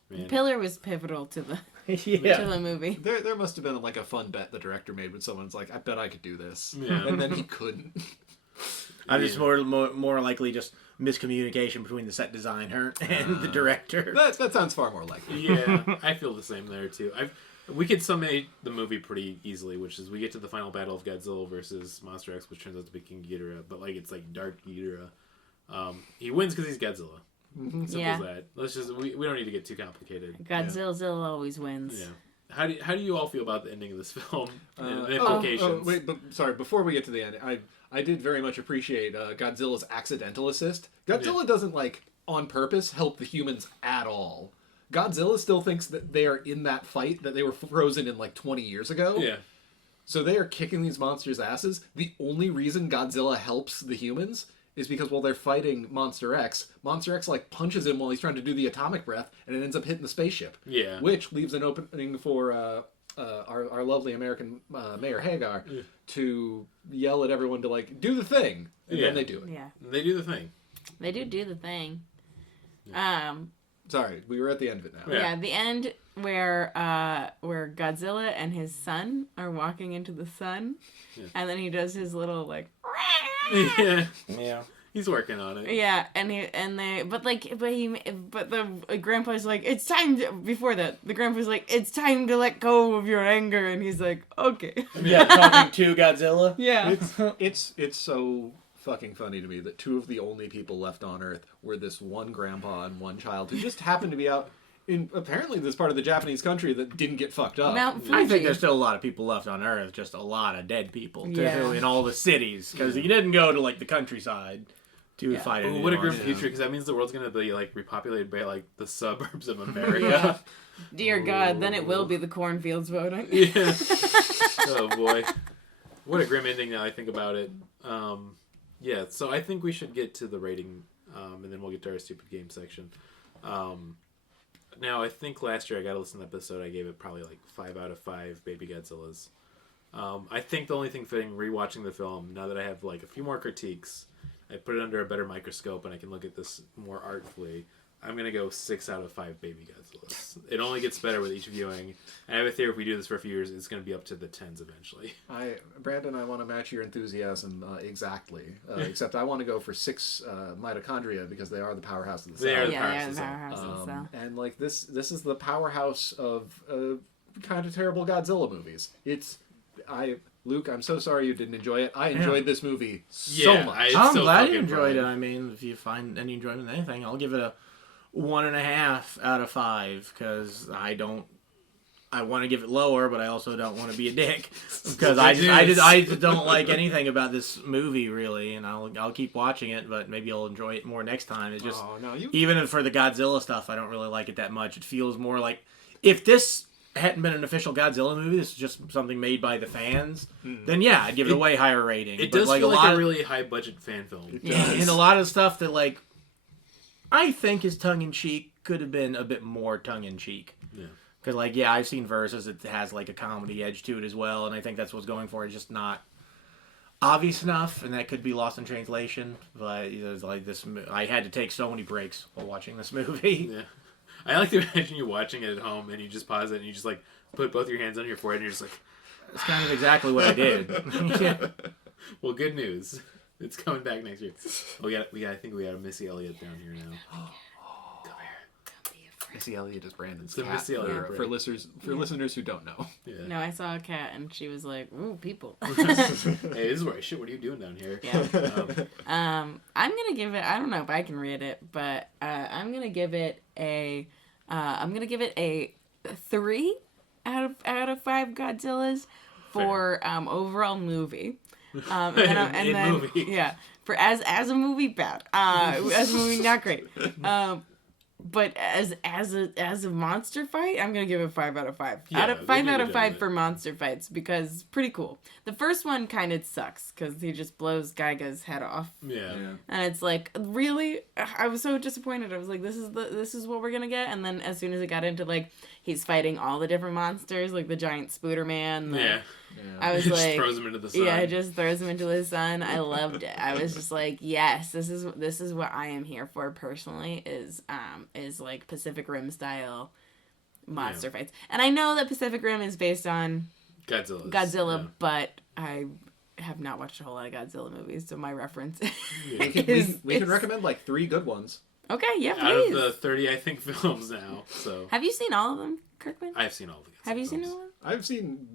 Man. Pillar was pivotal to the Yeah. to the movie. There must have been like a fun bet the director made when someone's like, I bet I could do this, Yeah. and then he couldn't. I'm just more likely just miscommunication between the set designer and the director. That sounds far more likely. Yeah, I feel the same there too. We could summate the movie pretty easily, which is we get to the final battle of Godzilla versus Monster X, which turns out to be King Ghidorah, but like it's like Dark Ghidorah. He wins because he's Godzilla. Simple as that. Let's just we don't need to get too complicated. Godzilla always wins. Yeah. How do you all feel about the ending of this film and the implications? Wait, but sorry. Before we get to the end, I did very much appreciate Godzilla's accidental assist. Godzilla doesn't like on purpose help the humans at all. Godzilla still thinks that they are in that fight that they were frozen in like 20 years ago. Yeah. So they are kicking these monsters' asses. The only reason Godzilla helps the humans is because while they're fighting Monster X like punches him while he's trying to do the atomic breath, and it ends up hitting the spaceship. Yeah. Which leaves an opening for our lovely American Mayor Hagar to yell at everyone to like do the thing, and then they do it. Yeah. They do the thing. They do the thing. Sorry, we were at the end of it now. Yeah, the end where Godzilla and his son are walking into the sun, and then he does his little like. Yeah. He's working on it. Yeah, but the grandpa's like, it's time before that, the grandpa's like, it's time to let go of your anger, and he's like, okay. Yeah, talking to Godzilla. Yeah. It's so fucking funny to me that two of the only people left on Earth were this one grandpa and one child who just happened to be out in apparently this part of the Japanese country that didn't get fucked up. Mount Fuji. I think there's still a lot of people left on Earth, just a lot of dead people too, Yeah. in all the cities, because you didn't go to like the countryside to fight Ooh, anyone. what a grim future, because that means the world's gonna be like repopulated by like the suburbs of America. Dear God, then it will be the cornfields voting. Yeah. Oh boy, what a grim ending. Now I think about it. Yeah, so I think we should get to the rating, and then we'll get to our stupid game section. Now, I think last year I got to listen to the episode. I gave it probably like 5 out of 5 Baby Godzillas. I think the only thing fitting rewatching the film, now that I have like a few more critiques, I put it under a better microscope and I can look at this more artfully. I'm going to go 6 out of 5 Baby Godzillas. It only gets better with each viewing. I have a theory if we do this for a few years, it's going to be up to the 10s eventually. Brandon, I want to match your enthusiasm exactly. Except I want to go for 6 mitochondria because they are the powerhouse of the cell. They are the Yeah, powerhouse of the powerhouse of the cell. And like this is the powerhouse of kind of terrible Godzilla movies. Luke, I'm so sorry you didn't enjoy it. I enjoyed this movie so much. I'm so glad you fucking enjoyed fun. it. I mean, if you find any enjoyment in anything, I'll give it a 1.5 out of 5 because I want to give it lower, but I also don't want to be a dick because I just don't like anything about this movie really, and I'll keep watching it, but maybe I'll enjoy it more next time. It's just even for the Godzilla stuff, I don't really like it that much. It feels more like if this hadn't been an official Godzilla movie, this is just something made by the fans, then yeah, I'd give it a way higher rating. It but does like feel a like lot a really high budget fan film. and a lot of stuff that like I think is tongue in cheek could have been a bit more tongue in cheek. Yeah. Because like yeah, I've seen Versus. It has like a comedy edge to it as well, and I think that's what's going for. It's just not obvious enough, and that could be lost in translation. But it's like this, I had to take so many breaks while watching this movie. Yeah. I like to imagine you watching it at home and you just pause it and you just like put both your hands on your forehead and you're just like, That's kind of exactly what I did. Yeah. well, good news. It's coming back next year. I think we got a Missy Elliott down here now. Come here. Missy Elliott is Brandon's It's the cat. Missy Elliott For brand. listeners who don't know. Yeah. No, I saw a cat and she was like, "Ooh, people." Hey, this is where I shit. What are you doing down here? Yeah. I'm gonna give it. I don't know if I can read it, but I'm gonna give it a. I'm gonna give it a 3 out of 5 Godzillas for overall movie. And then movie. yeah, for as a movie bad. As a movie not great. But as a monster fight, I'm gonna give it 5 out of 5. Yeah, Five they out do of it 5 right. for monster fights because it's pretty cool. The first one kind of sucks because he just blows Gaiga's head off, Yeah. and it's like really. I was so disappointed. I was like, this is what we're gonna get. And then as soon as it got into like he's fighting all the different monsters, like the giant Spooder Man. Yeah. I was Just like, throws him into the sun. yeah, it just throws him into the sun. I loved it. I was just like, yes, this is what I am here for personally. Is like Pacific Rim style monster fights. And I know that Pacific Rim is based on Godzilla, yeah. but I have not watched a whole lot of Godzilla movies, so my reference We can recommend like 3 good ones. Okay, yeah, Out of please. the 30, I think, films now. So Have you seen all of them, Kirkman? I've seen all the Godzilla Have you seen films. all of them?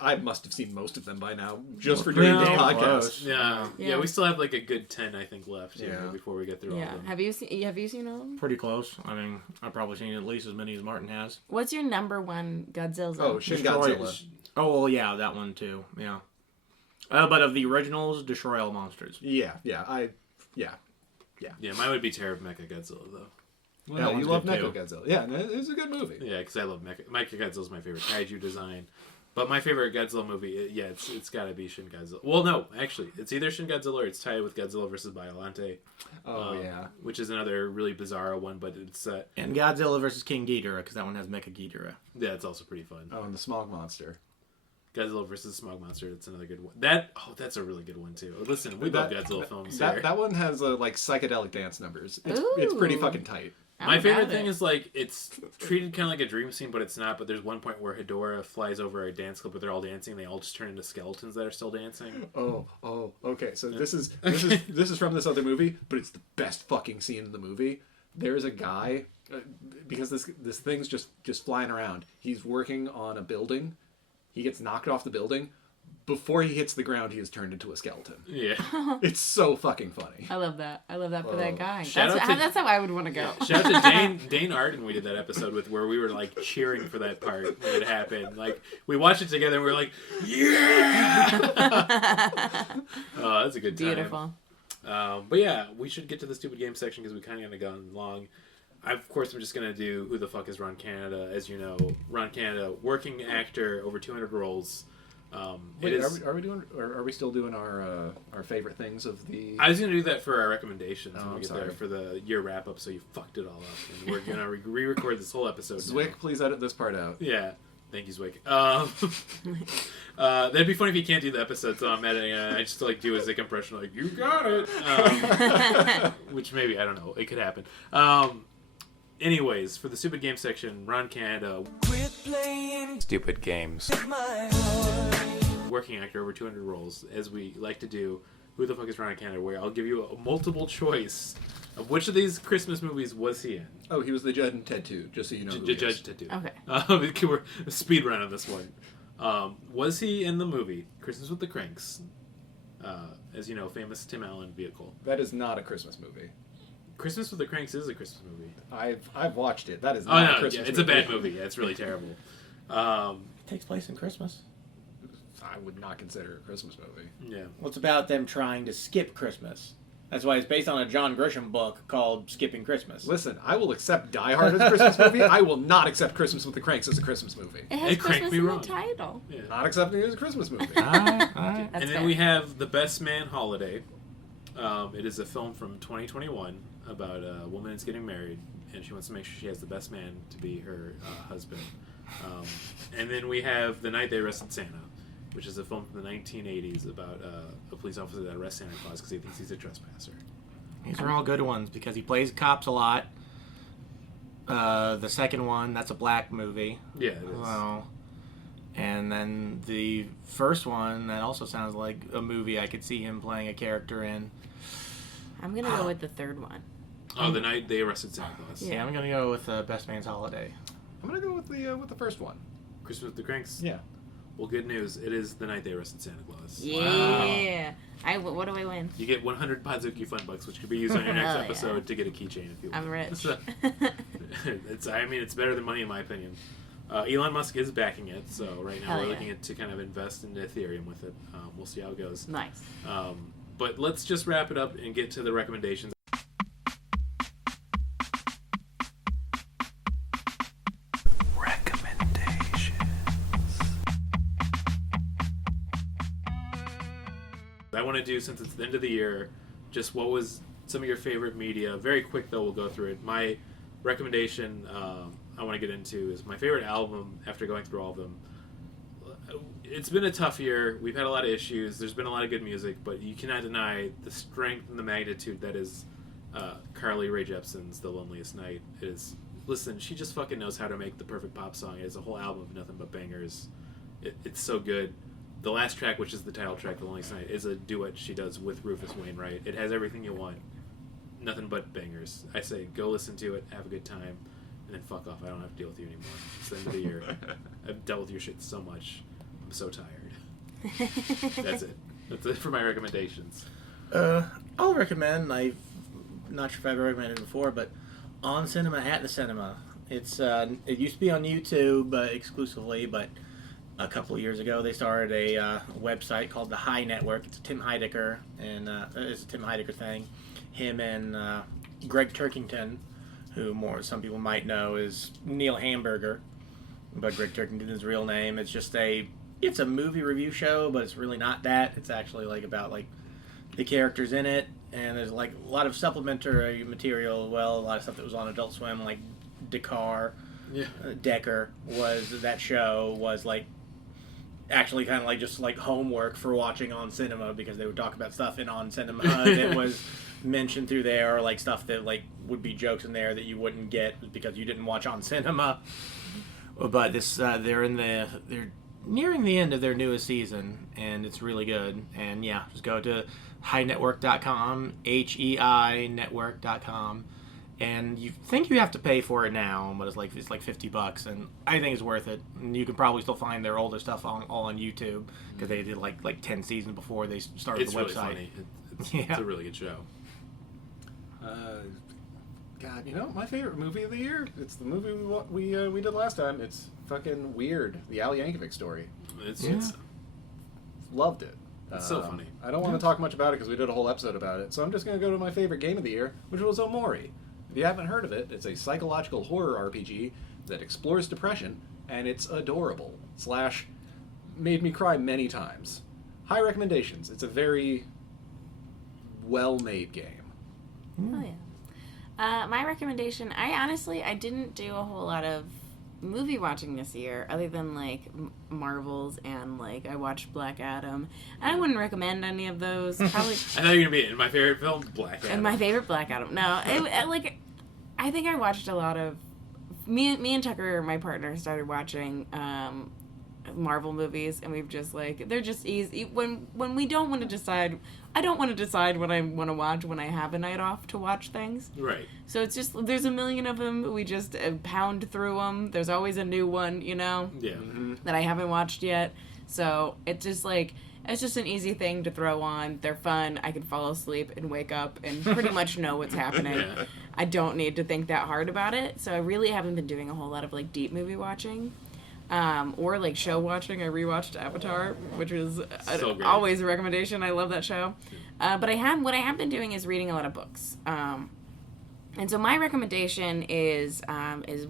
I must have seen most of them by now, just for doing the Damn podcast. close. Yeah. Yeah. Yeah, we still have like a good 10, I think, left Yeah. before we get through all Yeah. of them. Have you seen all of them? Pretty close. I mean, I've probably seen at least as many as Martin has. What's your number one Godzilla? Oh, Shin Destroy- Godzilla. Oh, well, yeah, that one too. Yeah. But of the originals, Destroy All Monsters. Yeah. Yeah, mine would be Terror of Mechagodzilla, though. Well, That you one's love good, too. Mechagodzilla. Yeah, no, it's a good movie. Yeah, because I love Mechagodzilla's my favorite kaiju design. But my favorite Godzilla movie, it's got to be Shin Godzilla. Well, no, actually, it's either Shin Godzilla or it's tied with Godzilla vs. Biollante. Oh, yeah. Which is another really bizarre one, but it's And Godzilla vs. King Ghidorah, because that one has Mecha Ghidorah. yeah, it's also pretty fun. Oh, and the Smog Monster. Godzilla vs. Smog Monster, that's another good one. That's a really good one too. Listen, we love Godzilla films here. That one has like psychedelic dance numbers. It's pretty Ooh. fucking tight. My I'm favorite about thing it. is like it's treated kind of like a dream scene, but it's not. But there's one point where Hedorah flies over a dance club, where they're all dancing. And they all just turn into skeletons that are still dancing. Oh, okay. So this is from this other movie, but it's the best fucking scene in the movie. There's a guy because this thing's just flying around. He's working on a building. He gets knocked off the building. Before he hits the ground, he is turned into a skeleton. Yeah. It's so fucking funny. I love that. I love that for that guy. Shout out to- That's how I would want to go. Shout out to Dane Arden. We did that episode with where we were like cheering for that part when it happened. Like we watched it together and we were like, yeah. Oh, that's a good time. Beautiful. But yeah, we should get to the stupid game section because we kind of gone long. Of course, I'm just gonna do who the fuck is Ron Canada. As you know, Ron Canada, working actor, over 200 roles. Wait, are we still doing our favorite things of the? I was gonna do that for our recommendations when I'm we get sorry. there for the year wrap up. So you fucked it all up, and we're gonna re-record this whole episode. Zwick, now. please edit this part out. Yeah, thank you, Zwick. That'd be funny if you can't do the episode, so I'm editing it. I just like do a Zick impression, like you got it, which maybe I don't know. It could happen. Anyways, for the stupid game section, Ron Canada, Stupid games. working actor over 200 roles, as we like to do. Who the fuck is Ron Canada? Where I'll give you a multiple choice of which of these Christmas movies was he in. Oh, he was the judge in Ted 2, just so you know. Judge Tattoo. Okay. We're speed run on this one. Was he in the movie Christmas with the Cranks? As you know, famous Tim Allen vehicle. That is not a Christmas movie. Christmas with the Cranks is a Christmas movie. I've watched it. That is Oh not no, a Christmas movie. it's a bad movie. Yeah, it's really terrible. It takes place in Christmas. I would not consider it a Christmas movie. Yeah. Well, it's about them trying to skip Christmas. That's why it's based on a John Grisham book called Skipping Christmas. Listen, I will accept Die Hard as a Christmas movie. I will not accept Christmas with the Cranks as a Christmas movie. It has It cranked Christmas me in wrong. the title. Yeah. Not accepting it as a Christmas movie. That's And then fair. we have The Best Man Holiday. It is a film from 2021 about a woman that's getting married, and she wants to make sure she has the best man to be her husband. And then we have The Night They Arrested Santa, which is a film from the 1980s about a police officer that arrests Santa Claus because he thinks he's a trespasser. These are all good ones because he plays cops a lot. The second one, that's a black movie. Yeah, it is. Well, and then the first one, that also sounds like a movie I could see him playing a character in. I'm gonna go with the third one. Oh, The Night They Arrested Santa Claus. Yeah, I'm gonna go with Best Man's Holiday. I'm gonna go with the first one. Christmas with the Cranks? Yeah. Well, good news. It is The Night They Arrested Santa Claus. Yeah. What do I win? You get 100 Podzuki Fun Bucks, which could be used on your next Hell yeah. episode to get a keychain if you want. I'm rich. So, it's better than money in my opinion. Elon Musk is backing it, so right now Hell we're yeah. looking at to kind of invest into Ethereum with it. We'll see how it goes. Nice. But let's just wrap it up and get to the recommendations. I want to do, since it's the end of the year, just what was some of your favorite media. Very quick though, we'll go through it. My recommendation I want to get into is my favorite album after going through all of them. It's been a tough year. We've had a lot of issues. There's been a lot of good music, but you cannot deny the strength and the magnitude that is Carly Rae Jepsen's The Loneliest Night. It is, listen, she just fucking knows how to make the perfect pop song. It is a whole album of nothing but bangers. It's so good. The last track, which is the title track, The Loneliest Night, is a duet she does with Rufus Wainwright. It has everything you want. Nothing but bangers. I say, go listen to it, have a good time, and then fuck off. I don't have to deal with you anymore. It's the end of the year. I've dealt with your shit so much. I'm so tired. That's it. That's it for my recommendations. I'll recommend, I'm not sure if I've ever recommended it before, but On Cinema at the Cinema. It's it used to be on YouTube exclusively, but a couple of years ago they started a website called the High Network. It's a Tim Heidecker, and it's a Tim Heidecker thing. Him and Greg Turkington, who some people might know is Neil Hamburger, but Greg Turkington is his real name. It's a movie review show, but it's really not that. It's actually about the characters in it, and there's a lot of supplementary material as well. A lot of stuff that was on Adult Swim, like Decker that show was actually kind of just homework for watching On Cinema, because they would talk about stuff in On Cinema that was mentioned through there, or stuff that would be jokes in there that you wouldn't get because you didn't watch On Cinema. But this they're nearing the end of their newest season, and it's really good. And yeah, just go to HeiNetwork.com, HEI network.com, and you think you have to pay for it now, but it's $50, and I think it's worth it. And you can probably still find their older stuff all on YouTube, because they did like 10 seasons before they started It's the really website. funny. It's a really good show. God, my favorite movie of the year, it's the movie we did last time. It's fucking Weird, the Al Yankovic story. It's Loved it. It's so funny. I don't want to talk much about it because we did a whole episode about it, so I'm just going to go to my favorite game of the year, which was Omori. If you haven't heard of it, it's a psychological horror RPG that explores depression, and it's adorable / made me cry many times. High recommendations. It's a very well-made game. Oh yeah. My recommendation. I didn't do a whole lot of movie watching this year, other than like Marvels and like I watched Black Adam. I wouldn't recommend any of those. Probably. I thought you were gonna be in my favorite film, Black Adam. And my favorite Black Adam. No, I think I watched a lot of. Me and Tucker, my partner, started watching Marvel movies, and we've just like they're just easy. When we don't want to decide, I don't want to decide what I want to watch when I have a night off to watch things. Right. So it's just there's a million of them. We just pound through them. There's always a new one, you know. Yeah. That I haven't watched yet. So it's just like it's just an easy thing to throw on. They're fun. I can fall asleep and wake up and pretty much know what's happening. Yeah. I don't need to think that hard about it. So I really haven't been doing a whole lot of like deep movie watching. Or like show watching. I rewatched Avatar, which was always a recommendation. I love that show. But what I have been doing is reading a lot of books. And so my recommendation is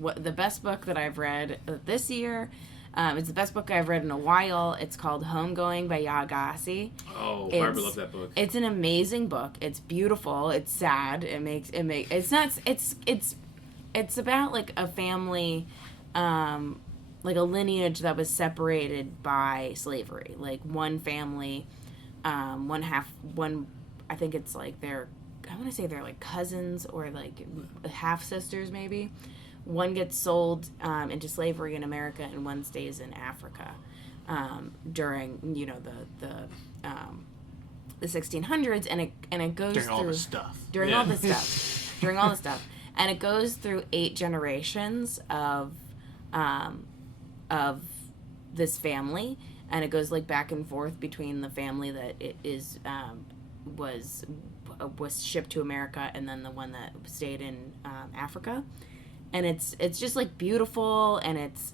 what the best book that I've read this year. It's the best book I've read in a while. It's called Homegoing by Yagasi. Oh, Barbara loved that book. It's an amazing book. It's beautiful. It's sad. It's about like a family, like a lineage that was separated by slavery. Like one family, I think it's like I want to say they're like cousins or like half sisters maybe. One gets sold into slavery in America, and one stays in Africa during the 1600s, and it goes during through all the stuff. During all the stuff, and it goes through 8 generations of this family, and it goes like back and forth between the family that it is was shipped to America and then the one that stayed in Africa. And it's just like beautiful, and it's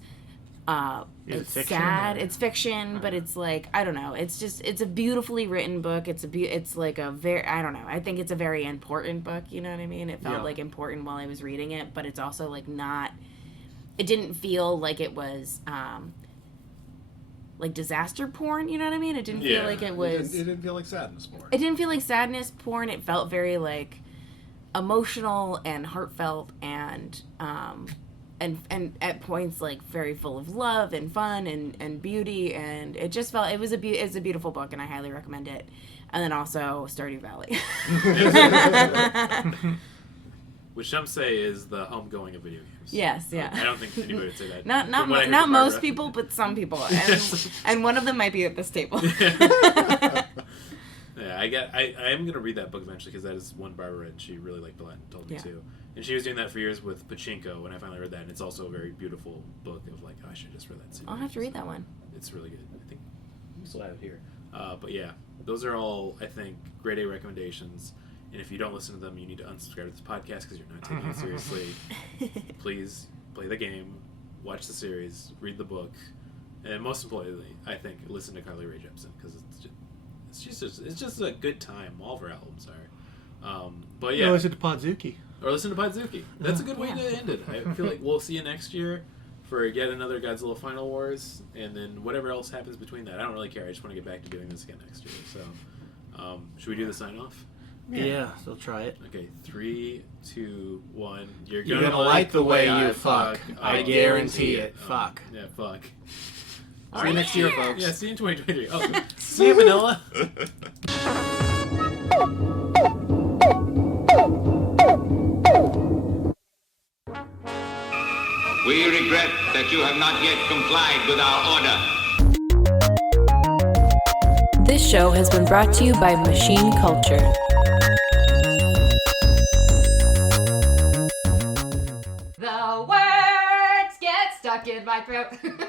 sad. It's fiction, but it's like I don't know. It's a beautifully written book. It's like a very I don't know. I think it's a very important book. You know what I mean? It felt like important while I was reading it, but it's also like not. It didn't feel like it was like disaster porn. You know what I mean? It didn't feel like it was. It didn't feel like sadness porn. It didn't feel like sadness porn. It felt very like emotional and heartfelt and at points like very full of love and fun and beauty, and it just felt it's a beautiful book, and I highly recommend it. And then also Stardew Valley. Which some say is the homegoing of video games. Yes, yeah. I don't think anybody would say that. Not most people, but some people, and one of them might be at this table. Yeah, I am gonna read that book eventually because that is one Barbara read. She really liked Belen, told me to, and she was doing that for years with Pachinko. When I finally read that, and it's also a very beautiful book of like, oh, I should have just read that series. I'll have to read that one. It's really good. I think we still have it here. But yeah, those are all I think grade A recommendations. And if you don't listen to them, you need to unsubscribe to this podcast because you're not taking it seriously. Please play the game, watch the series, read the book, and most importantly, I think listen to Carly Rae Jepsen because it's just a good time. All of her albums are. But yeah, or listen to Podzuki. That's a good way to end it. I feel like we'll see you next year for yet another Godzilla Final Wars, and then whatever else happens between that. I don't really care. I just want to get back to doing this again next year. So, should we do the sign off? Yeah, so try it. Okay, 3, 2, 1. You're gonna like the way you fuck. I guarantee it. Fuck. Yeah, fuck. See you next year, folks. Yeah, see you in 2023. Oh, see you, Minilla. We regret that you have not yet complied with our order. This show has been brought to you by Machine Culture. The words get stuck in my throat.